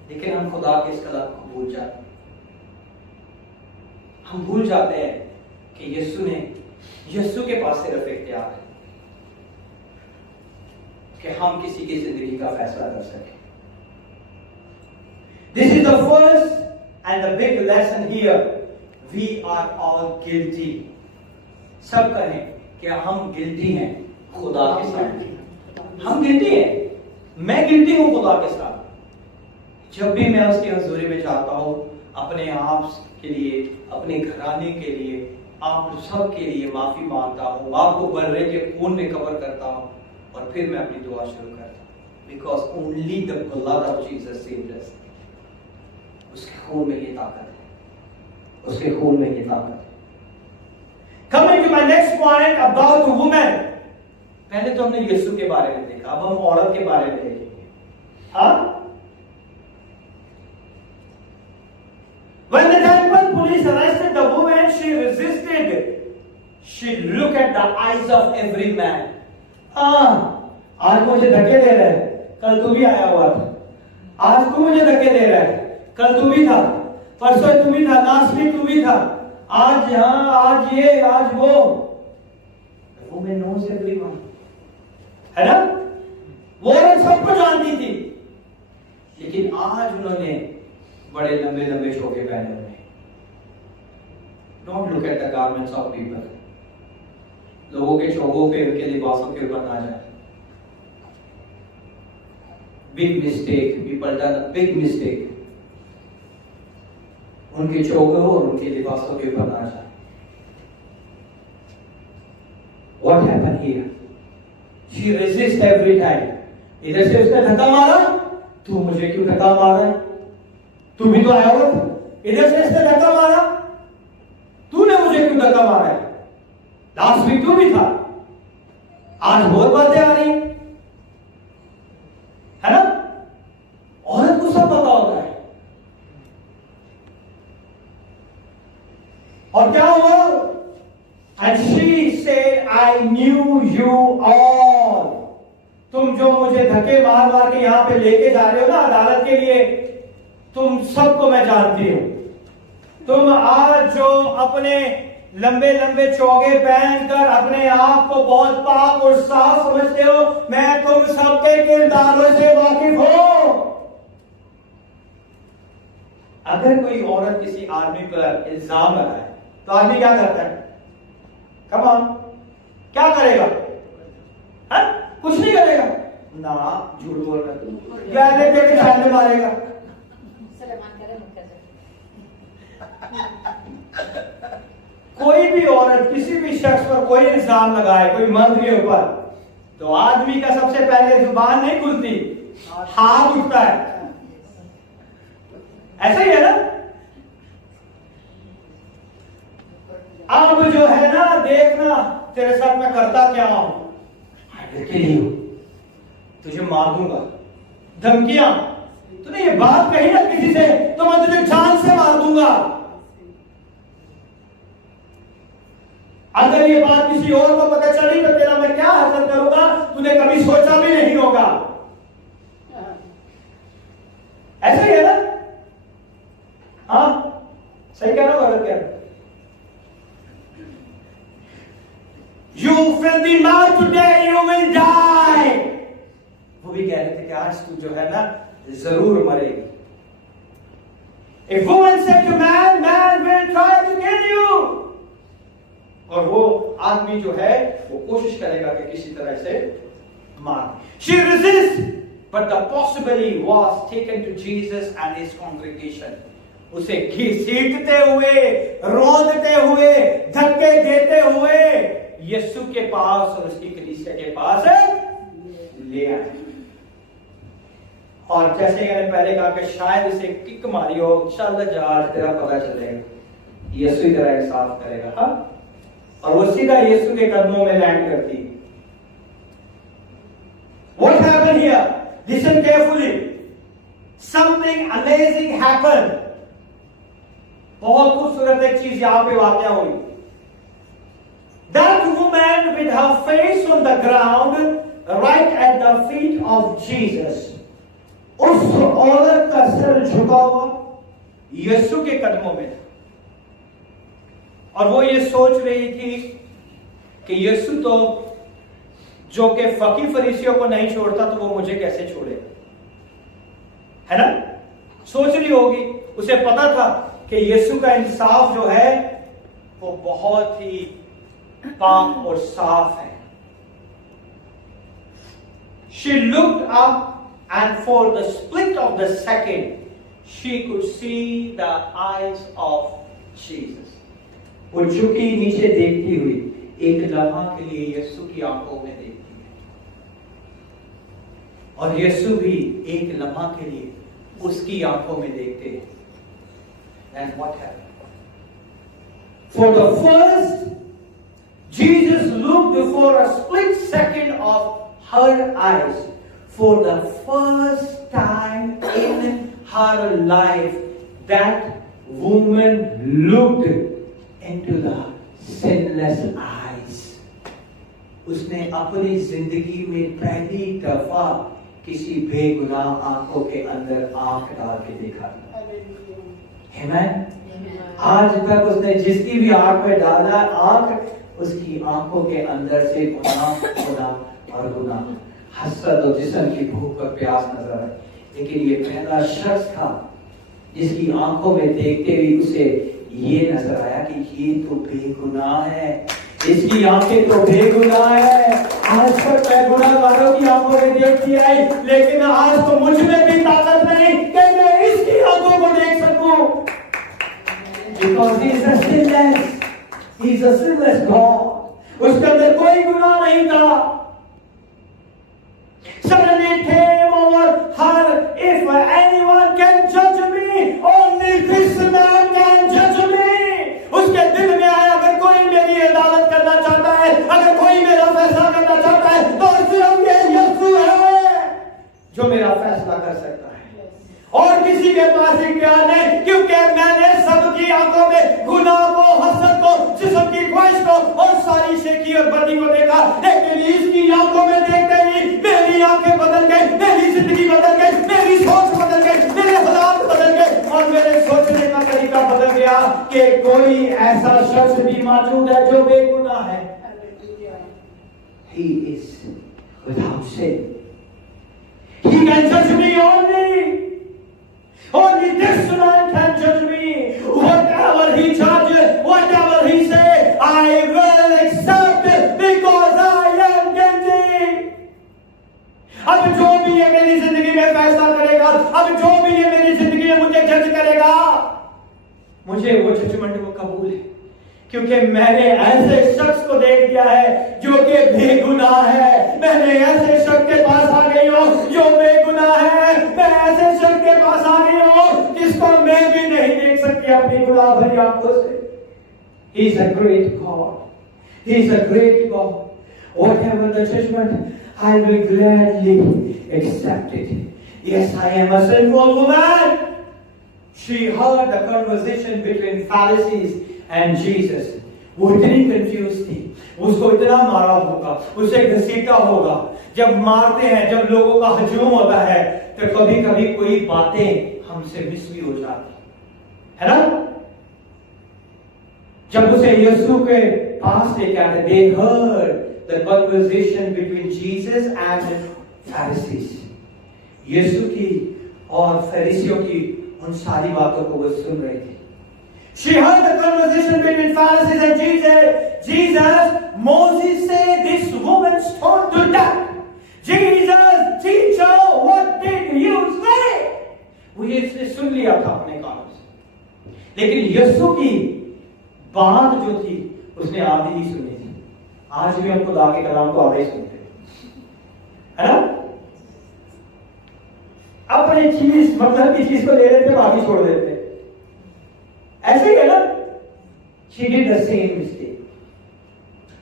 लेकिन हम खुदा के इस कलाम को भूल जाते। हम भूल जाते हैं कि यीशु के पास सिर्फ इख्तियार है कि हम किसी की जिंदगी का फैसला कर सकें। This is the first and the big lesson here. We are all guilty. सब कहें कि हम गिल्टी हैं खुदा के साथ। हम गिल्टी हैं, मैं गिल्टी हूं खुदा के साथ। जब भी मैं उसकी हजूरी में जाता हूं, अपने आप के लिए, अपने घराने के लिए, आप सब के लिए माफी मांगता हूं, आपको बर्रे के खून में कवर करता हूं, और फिर मैं अपनी दुआ शुरू करता हूं। Because only the blood of Jesus saved us. उसके खून में ये ताकत है, उसके खून में ये ताकत है। Coming to my next point about the woman. पहले तो हमने यीशु के बारे में देखा, अब हम औरत के बारे में देखेंगे। हाँ? When the temple police arrested the woman, she resisted. She looked at the eyes of every man. आज मुझे धक्के दे रहा है, कल तू भी आया हुआ था। आज तू मुझे धक्के दे रहा है, कल तू भी था, परसों तू भी था, लास्ट वीक तू भी था, आज यहाँ, आज ये, आज वो। वो मैं नो से एवरीवन, है ना? वो सबको जानती थी, लेकिन आज उन्होंने बड़े लंबे लंबे शोके पहने हुए। Don't look at the garments of people. लोगों के चोगों पे, उनके लिबासों के ऊपर ना जाए। Big mistake, people done a big mistake. उनके चोगों और उनके लिबासों के ऊपर ना जाए। What happened here? She resist every time. इधर से उसने धक्का मारा, तू मुझे क्यों धक्का मार रहा है? तू भी तो आया हुआ था। इधर से इसने धक्का मारा, तूने मुझे क्यों धक्का मारा है? लास्ट वीक तू भी था, आज बहुत बातें आ रही है ना? औरत को सब पता होता है। और क्या हुआ? And she said, I knew you all. तुम जो मुझे धक्के मार मार के यहां पे लेके जा रहे हो ना अदालत के लिए, तुम सबको मैं जानती हूं। तुम आज जो अपने लंबे लंबे चौगे पहनकर अपने आप को बहुत पाक और साफ समझते हो, मैं तुम सबके किरदारों से वाकिफ हूं। अगर कोई औरत किसी आदमी पर इल्जाम लगाए तो आदमी क्या करता है? कम ऑन, क्या करेगा? है? कुछ नहीं करेगा ना, झूठ बोल रहा है, गैले पे चांदे मारेगा। कोई भी औरत किसी भी शख्स पर कोई इल्जाम लगाए, कोई मर्द के ऊपर, तो आदमी का सबसे पहले जुबान नहीं खुलती, हाथ उठता है। ऐसा ही है ना? अब जो है ना, देखना तेरे साथ मैं करता क्या हूं, तुझे मार दूंगा, धमकियां, तूने ये बात कही ना किसी से तो मैं तुझे जान से मार दूंगा। अगर ये बात किसी और को पता चली तो तेरा मैं क्या हासिल करूंगा, तूने कभी सोचा भी नहीं होगा। सही कह रहा हूं गलत कह रहा हूं? You filthy mouth, today you will die. वो भी कह रहे थे कि आज तू जो है ना जरूर मरेगी. If woman said to man, man will try to kill you. और वो आदमी जो है वो कोशिश करेगा कि किसी तरह से मार. She resists, but the possibility was taken to Jesus and his congregation. उसे घसीटते हुए, रोंदते हुए, धक्के देते हुए यीशु के पास और उसकी कलीसिया के पास ले आए. और जैसे मैंने पहले कहा कि शायद इसे किक मारी हो, चल जा आज तेरा पता चलेगा, यीशु ही तेरा इंसाफ करेगा. हाँ, और वो सीधा यीशु के कदमों में लैंड करती. What happened here? Listen carefully. Something amazing happened. बहुत खूबसूरत एक चीज यहां पे वाकया हुई. That woman with her face on the ground, right at the feet of Jesus. उस औरत का सर झुका हुआ यीशु के कदमों में था. और वो ये सोच रही थी कि यीशु तो जो कि फकीर फरीसियों को नहीं छोड़ता तो वो मुझे कैसे छोड़ेगा, है ना? सोच रही होगी. उसे पता था कि यीशु का इंसाफ जो है वो बहुत ही पाक और साफ है. She looked up and for the split of the second she could see the eyes of Jesus. वो झुकी नीचे देखती हुई एक लम्हा के लिए यीशु की आंखों में देखती है और यीशु भी एक लम्हा के लिए उसकी आंखों में देखते हैं. And what happened? For the first, Jesus looked for a split second of her eyes. For the first time in her life, that woman looked into the sinless eyes. उसने अपनी जिंदगी में पहली दफा किसी बेगुनाह आंखों के अंदर आंख डाल के देखा. Amen? आज तक उसने जिसकी भी आंख में डाला आंख, उसकी आंखों के अंदर से गुनाह और गुनाह, हसरत और जिस्म की भूख और प्यास नजर आई. लेकिन ये पहला शख्स था जिसकी आंखों में देखते हुए उसे ये नजर आया कि ये तो बेगुनाह है, इसकी आंखें तो बेगुनाह है. आज तक मैं गुनाहगारों की आंखों में देखती आई, लेकिन आज तो मुझ में भी ताकत नहीं कि मैं इसकी आंखों को देख सकूं. Because he is a sinless, he is a sinless God. उसके अंदर कोई गुनाह नहीं था. Suddenly it came over her, if anyone can judge me, only this man can judge me. उसके दिल में आया अगर कोई मेरी अदालत करना चाहता है, अगर कोई मेरा फैसला करना चाहता है, तो सिर्फ ये यीशु है जो मेरा फैसला कर सकता है. और किसी के पास इख्तियार नहीं, क्योंकि मैंने सबकी आंखों में गुनाह को, हसद को, जिस्म की ख्वाहिश को और सारी शेखी और बदी को देखा. लेकिन इसकी आंखों में देखते ही मेरी आंखें बदल गई, मेरी जिंदगी बदल गई, मेरी सोच बदल गई, मेरे हालात बदल गए और मेरे सोचने का तरीका बदल गया कि कोई ऐसा शख्स भी मौजूद है जो बेगुनाह है. He is without sin. He can judge me only. Only this man can judge me. Whatever he judges, whatever he says, I will accept because I am guilty. अब जो भी ये मेरी जिंदगी में फैसला करेगा, अब जो भी ये मेरी जिंदगी में मुझे जज करेगा, मुझे वो जजमेंट वो कबूल है, क्योंकि मैंने ऐसे शख्स को देख लिया है जो कि बेगुनाह है. मैंने ऐसे शख्स के पास आ गई हूं जो बेगुनाह है. मैं ऐसे शख्स के पास आ गई हूं जिसको मैं भी नहीं देख सकती अपनी गुनाह भरी आंखों से. He is a great God. He is a great God. Whatever the judgment, I will gladly accept it. Yes, I am a sinful woman. She heard the conversation between Pharisees and Jesus. वो इतनी कंफ्यूज थी, उसको इतना मारा होगा, उसे घसीटा होगा. जब मारते हैं, जब लोगों का हजूम होता है, तो कभी कभी कोई बातें हमसे मिस भी हो जाती है ना. जब उसे यीशु के पास लेके आते, they heard the conversation between Jesus and Pharisees. यीशु की और फरीसियों की उन सारी बातों को वो सुन रही थी. She heard the conversation between Pharisees and Jesus. Jesus, Moses said this woman stoned to death. Jesus, teacher, what did you say? वो ये सुन लिया था अपने कानों से, लेकिन यीशु की बात जो थी उसने आधी ही सुनी थी. आज भी हम खुदा के कलाम को आधे सुनते हैं, है ना? अपनी चीज मतलब की चीज को ले लेते हैं, आगे छोड़ देते हैं. ऐसे ही है ना? She did the same mistake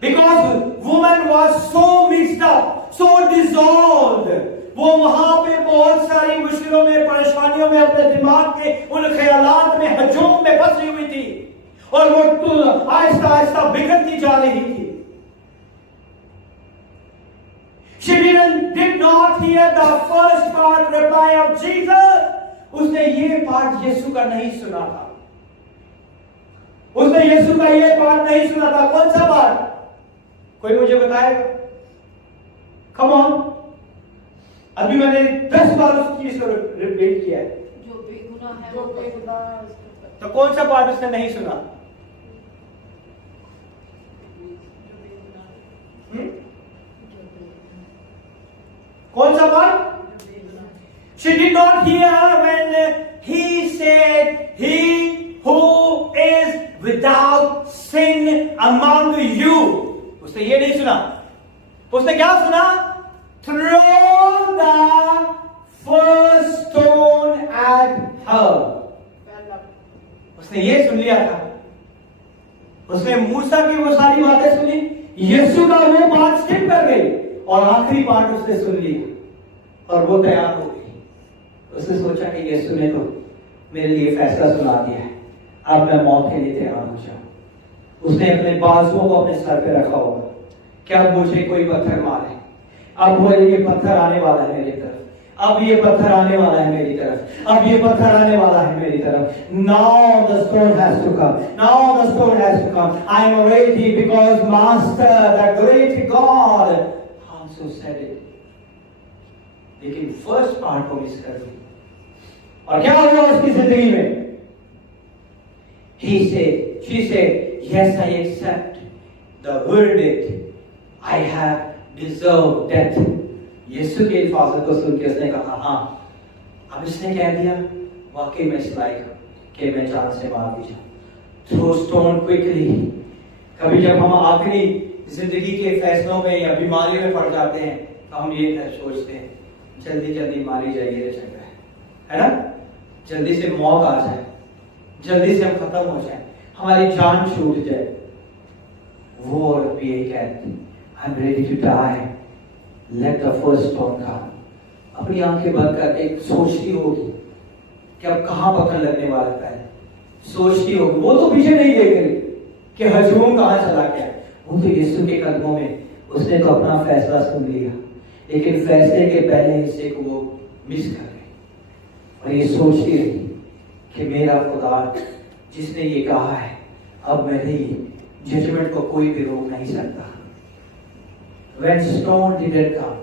because woman was so mixed up, so dissolved. वो वहां पे बहुत सारी मुश्किलों में, परेशानियों में, अपने दिमाग के उन ख्यालात में, हजूम में फंसी हुई थी और वो आहिस्ता आहिस्ता बिगड़ती जा रही थी. She did not hear the first part reply of Jesus. उसने ये पार्ट यीशु का नहीं सुना था. उसने यीशु का ये पार्ट नहीं सुना था. कौन सा पार्ट? कोई मुझे बताएगा? Come on. अभी मैंने 10 बार उस चीज को रिपीट किया है. जो बेगुनाह है वो बेगुनाह. तो कौन सा पार्ट उसने नहीं सुना? कौन सा part? She did not hear when he said, "He who is without sin among you." उसने ये नहीं सुना. उसने क्या सुना? Throw the first stone at her. उसने ये सुन लिया था. उसने मूसा की वो सारी बातें सुनी, यीशु का वो बात स्किप कर गई और आखिरी पार्ट उसने सुन लिया और वो तैयार हो गई. उसने सोचा कि यीशु ने तो मेरे लिए फैसला सुना दिया है, अब मैं मौत के लिए तैयार हो जाऊं. उसने अपने बाजुओं को अपने सर पे रखा होगा, क्या मुझे कोई पत्थर मारे, अब वो ये पत्थर आने वाला है मेरी तरफ, अब ये पत्थर आने वाला है मेरी तरफ, अब ये पत्थर आने वाला है मेरी तरफ. Now the stone has to come. Now the stone has to come. I am ready because Master, the great God, also said it. लेकिन फर्स्ट पार्ट को मिस कर दी. और क्या हुआ उसकी जिंदगी में? She said, "Yes, I accept the verdict. I have deserved death." यीशु के अल्फाज को सुन के उसने कहा, हाँ, अब इसने कह दिया, वाकई में इस लायक कि मैं जान से मार दी जाऊं. Throw stone quickly. कभी जब हम आखिरी जिंदगी के फैसलों में या बीमारी में पड़ जाते हैं तो हम ये सोचते हैं, जल्दी जल्दी मारी जाइए तो चंगा है ना? जल्दी से मौत आ जाए, जल्दी से हम खत्म हो जाए, हमारी जान छूट जाए. वो औरत भी यही कहती, I'm ready to die. Let the first stone come. अपनी आंखें बंद करके सोचती होगी कि अब कहां पत्थर लगने वाला है. सोचती होगी, वो तो पीछे नहीं देख रही कि हजूम कहां चला गया. वो तो यीशु के कदमों में, उसने तो अपना फैसला सुन लिया, लेकिन फैसले के पहले हिस्से को वो मिस कर गई और ये सोचती रही कि मेरा खुदा जिसने ये कहा है, अब मेरी जजमेंट को कोई भी रोक नहीं सकता. When stone didn't come,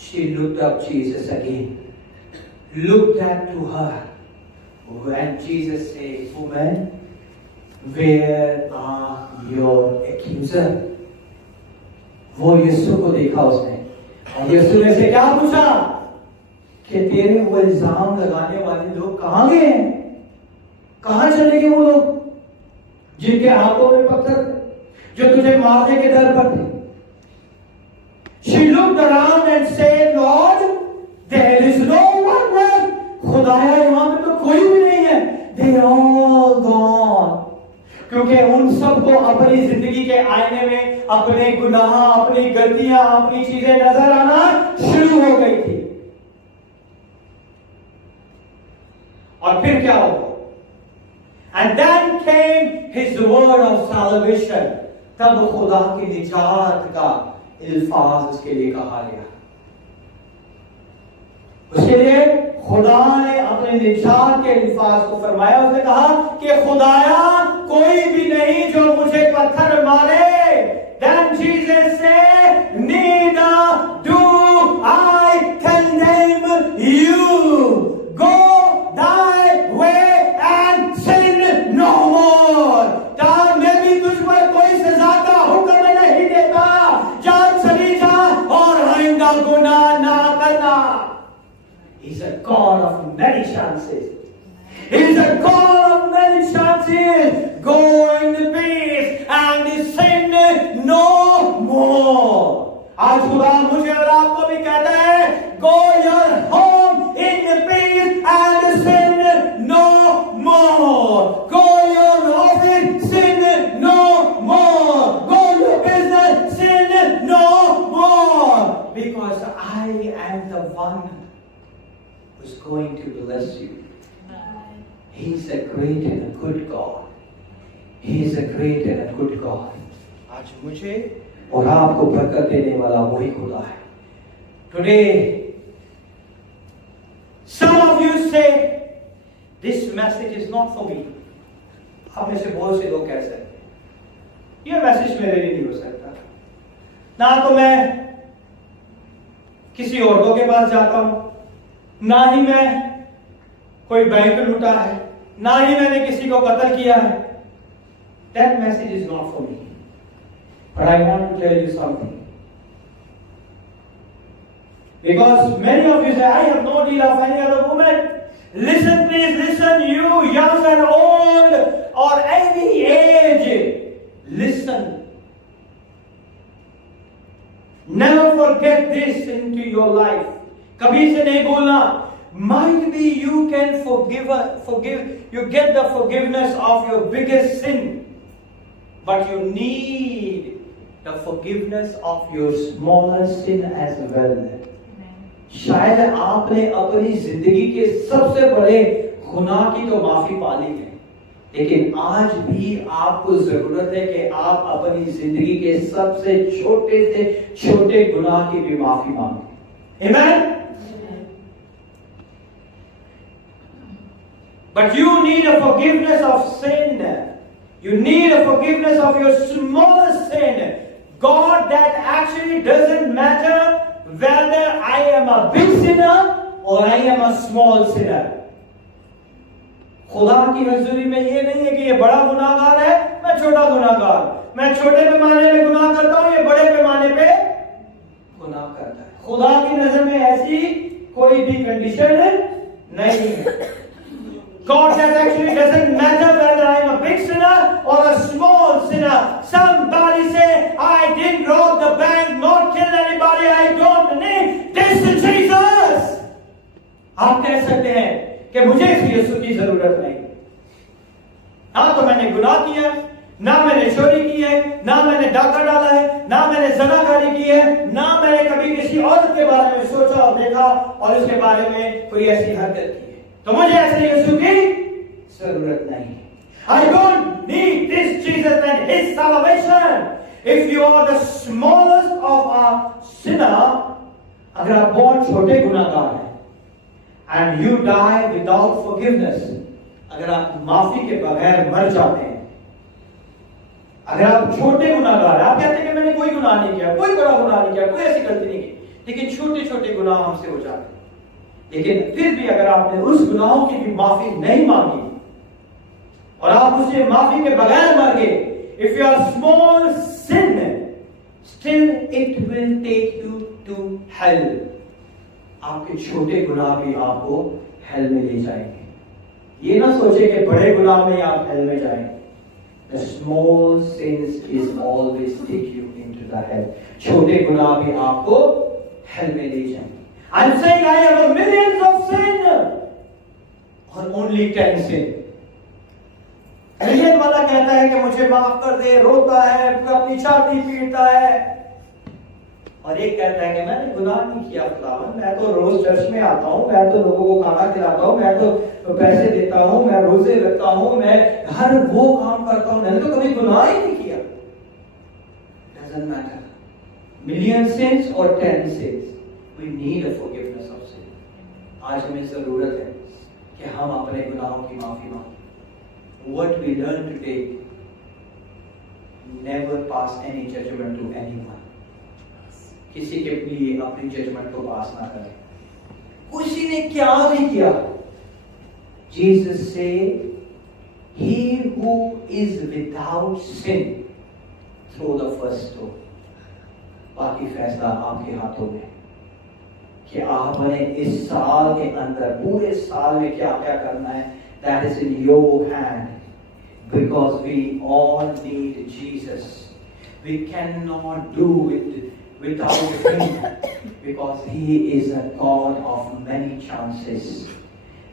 she looked up Jesus again, looked up to her. When Jesus said, "Woman, where are your accuser?" वो यीशु को देखा उसने और यीशु ने से क्या पूछा कि तेरे वो इल्जाम लगाने वाले लोग कहां गए हैं? कहां चले गए वो लोग जिनके हाथों में पत्थर, जो तुझे मारने के डर पर थे? She looked around and said, "Lord, there is no one left." खुदाया यहाँ पे तो कोई भी नहीं है. They are all gone. क्योंकि उन सबको अपनी जिंदगी के आईने में अपने गुनाह, अपनी गलतियां, अपनी चीजें नजर आना शुरू हो गई थी. और फिर क्या हुआ? And then came his word of salvation. तब खुदा की निजात का इल्फाज उसके लिए कहा गया. उसके लिए खुदा ने अपने निजात के इल्फाज को फरमाया. उसने कहा कि खुदाया कोई भी नहीं जो मुझे पत्थर मारे। Then Jesus said, neither do I condemn you. Go thy way and sin no more. क्या मैं भी तुझ पर कोई सजा का हुक्म नहीं देता, चल चली जा और आइंदा गुनाह ना करना। He's a God of many chances. He's a God of many chances. Go in peace and sin no more. आज खुदा मुझे और आपको भी कहता है, go your home in peace and sin no more. Go your office, sin no more. Go your business, sin no more. Because I am the one who's going to bless you. He's a great and a good God. He's a great and a good God. आज मुझे और आपको बरकत देने वाला वही खुदा है. Today, some of you say, this message is not for me. आप में से बहुत से लोग कह सकते हैं, ये मैसेज मेरे लिए नहीं हो सकता. ना तो मैं किसी औरतों के पास जाता हूं, ना ही मैं कोई बैंक लूटा है, ना ही मैंने किसी को कत्ल किया है. That message is not for me. But I want to tell you something. Because many of you say, I have no need of any other woman. Listen, please listen, you young and old or any age. Listen. Never forget this into your life. कभी से नहीं बोलना. Might be you can you get the forgiveness of your biggest sin, but you need the forgiveness of your smallest sin as well. शायद आपने अपनी जिंदगी के सबसे बड़े गुनाह की तो माफी पा ली है, लेकिन आज भी आपको जरूरत है कि आप अपनी जिंदगी के सबसे छोटे से छोटे गुनाह की भी माफी मांगे. Amen? But you need a forgiveness of sin. You need a forgiveness of your smallest sin. God, that actually doesn't matter whether I am a big sinner or I am a small sinner. खुदा की हजूरी में ये नहीं है कि ये बड़ा गुनाहगार है, मैं छोटा गुनाहगार. मैं छोटे पैमाने में गुनाह करता हूं, ये बड़े पैमाने पे गुनाह करता है. खुदा की नजर में ऐसी कोई भी कंडीशन नहीं है. God, that actually doesn't matter whether I am a big sinner or a small sinner. Somebody say, I didn't rob the bank, not kill anybody, I don't need this to Jesus. आप कह सकते हैं कि मुझे इस यीशु की जरूरत नहीं. ना तो मैंने गुनाह किया, ना मैंने चोरी की है, ना मैंने डाका डाला है, ना मैंने ज़नाकारी की है, ना मैंने कभी किसी औरत के बारे में सोचा और देखा और उसके बारे में कोई ऐसी हरकत की. तो मुझे ऐसे यीशु की जरूरत नहीं. I don't need this Jesus and His salvation. If you are the smallest of a sinner, अगर आप बहुत छोटे गुनाहगार हैं, and you die without forgiveness, अगर आप माफी के बगैर मर जाते हैं, अगर आप छोटे गुनाहगार हैं, आप कहते हैं कि मैंने कोई गुनाह नहीं किया, कोई बड़ा गुनाह नहीं किया, कोई ऐसी गलती नहीं की, लेकिन छोटे छोटे गुनाह हमसे हो जाते हैं. लेकिन फिर भी अगर आपने उस गुनाहों की भी माफी नहीं मांगी और आप उसे माफी के बगैर मर गए, if you are small sin, still it will take you to hell. आपके छोटे गुनाह भी आपको हेल में ले जाएंगे. ये ना सोचे कि बड़े गुनाह में आप हेल में जाएंगे. The small sins is always take you into the hell. छोटे गुनाह भी आपको हेल में ले जाएंगे. I'm saying I have a millions of sin or only 10 sin. Million वाला कहता है कि मुझे माफ कर दे, रोता है, अपनी छाती पीटता है, और एक कहता है कि मैंने गुनाह नहीं किया खुदावन, मैं तो रोज चर्च में आता हूँ, मैं तो लोगों को खाना खिलाता हूँ, मैं तो पैसे देता हूँ, मैं रोजे रखता हूँ, मैं हर वो काम करता हूँ, मैंने तो कभी गुनाह ही नहीं किया. Doesn't matter. Million sins or 10 sins. We need a forgiveness of sin. आज हमें जरूरत है कि हम अपने गुनाहों की माफी मांगें. What we learn today never pass any judgment to anyone. किसी के लिए अपनी जजमेंट को पास ना करें. किसी ने क्या भी किया, Jesus said, he who is without sin throw the first stone. बाकी फैसला आपके हाथों में कि आपने इस साल के अंदर, पूरे साल में क्या क्या करना है. That is in your hand, because we all need Jesus. We cannot do it without Him, because He is a God of many chances.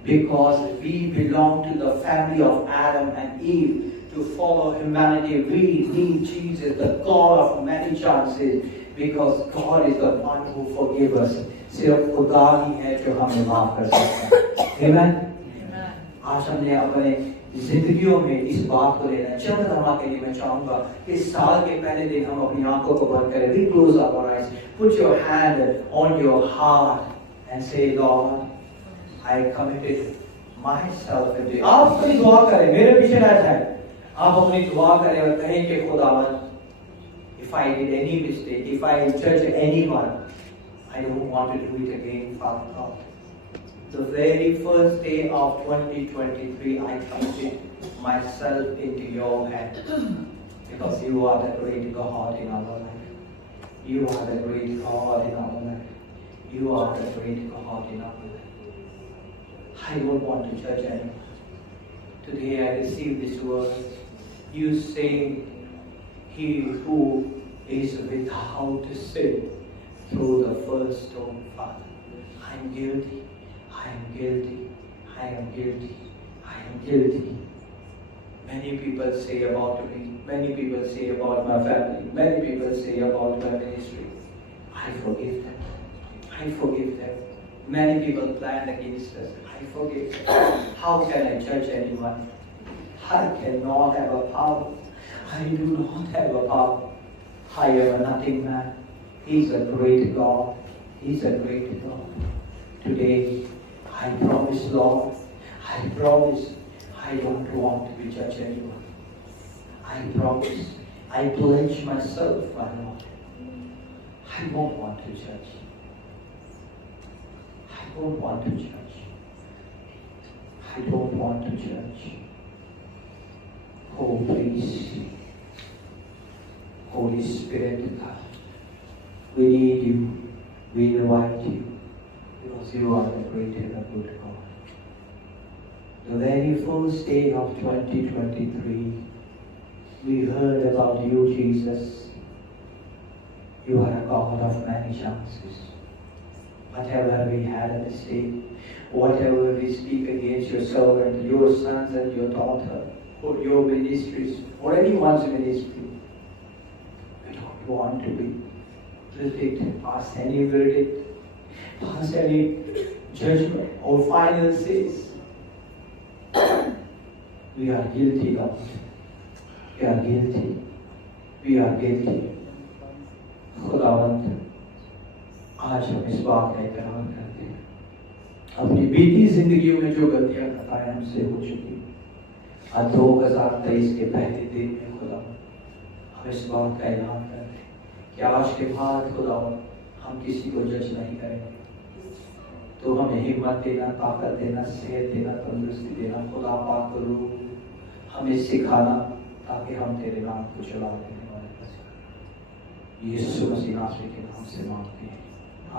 Because we belong to the family of Adam and Eve. To follow humanity, we need Jesus, the God of many chances, because God is the one who forgives us. सिर्फ खुदा ही है जो हमें माफ कर सकता है. Amen. आज हमने अपने जिंदगियों में इस बात को लेना है. चंद लम्हा के लिए मैं चाहूंगा इस साल के पहले दिन हम अपनी आंखों को बंद करें. We close our eyes. Put your hand on your heart and say, Lord, I committed myself into you. आप अपनी दुआ करें, मेरे पीछे ना जाए. आप अपनी दुआ करें और कहें कि खुदावन, if I did any mistake, if I judge anyone, I don't want to do it again, Father God. The very first day of 2023, I committed myself into your hand, because you are the great God in our life. You are the great God in our life. You are the great God in our life. I don't want to judge anyone. Today I receive this word. You say, he who is without sin, throw the first stone, Father. I am guilty. I am guilty. I am guilty. I am guilty. Many people say about me. Many people say about my family. Many people say about my ministry. I forgive them. I forgive them. Many people planned against us. I forgive them. How can I judge anyone? I cannot have a power. I do not have a power. I am a nothing man. He's a great God. He's a great God. Today, I promise, Lord, I promise I don't want to be judged anyone. I promise, I pledge myself, my Lord. I won't want to judge. I don't want to judge. I don't want to judge. Oh, please, Holy Spirit, God, we need you. We invite you, because you are the great and the good God. The very first day of 2023, we heard about you, Jesus. You are a God of many chances. Whatever we had a mistake, whatever we speak against your servant, your sons and your daughter, or your ministries, or anyone's ministry, we don't want to be verdict, pass any verdict, pass any judgment or final says. We are guilty, God. We are guilty. We are guilty. खुदावंत, आज हम इस बात का इकरार करते हैं. अपनी बीती जिंदगियों में जो गलतियां खताएं हमसे हो चुकी, आज 2023 के पहले दिन में खुदावंत, हम इस बात का ऐलान करते हैं कि आज के बाद खुदावंत हम किसी को जज नहीं करेंगे. तो हमें हिम्मत देना, ताकत देना, सेहत देना, तंदुरुस्ती देना. खुदा पाक करो, हमें सिखाना ताकि हम तेरे नाम को चला देने वाले बने. यीशु मसीह नासरी के नाम से मांगते हैं.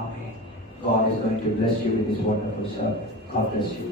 आमीन. God is going to bless you with His wonderful servant. God bless you.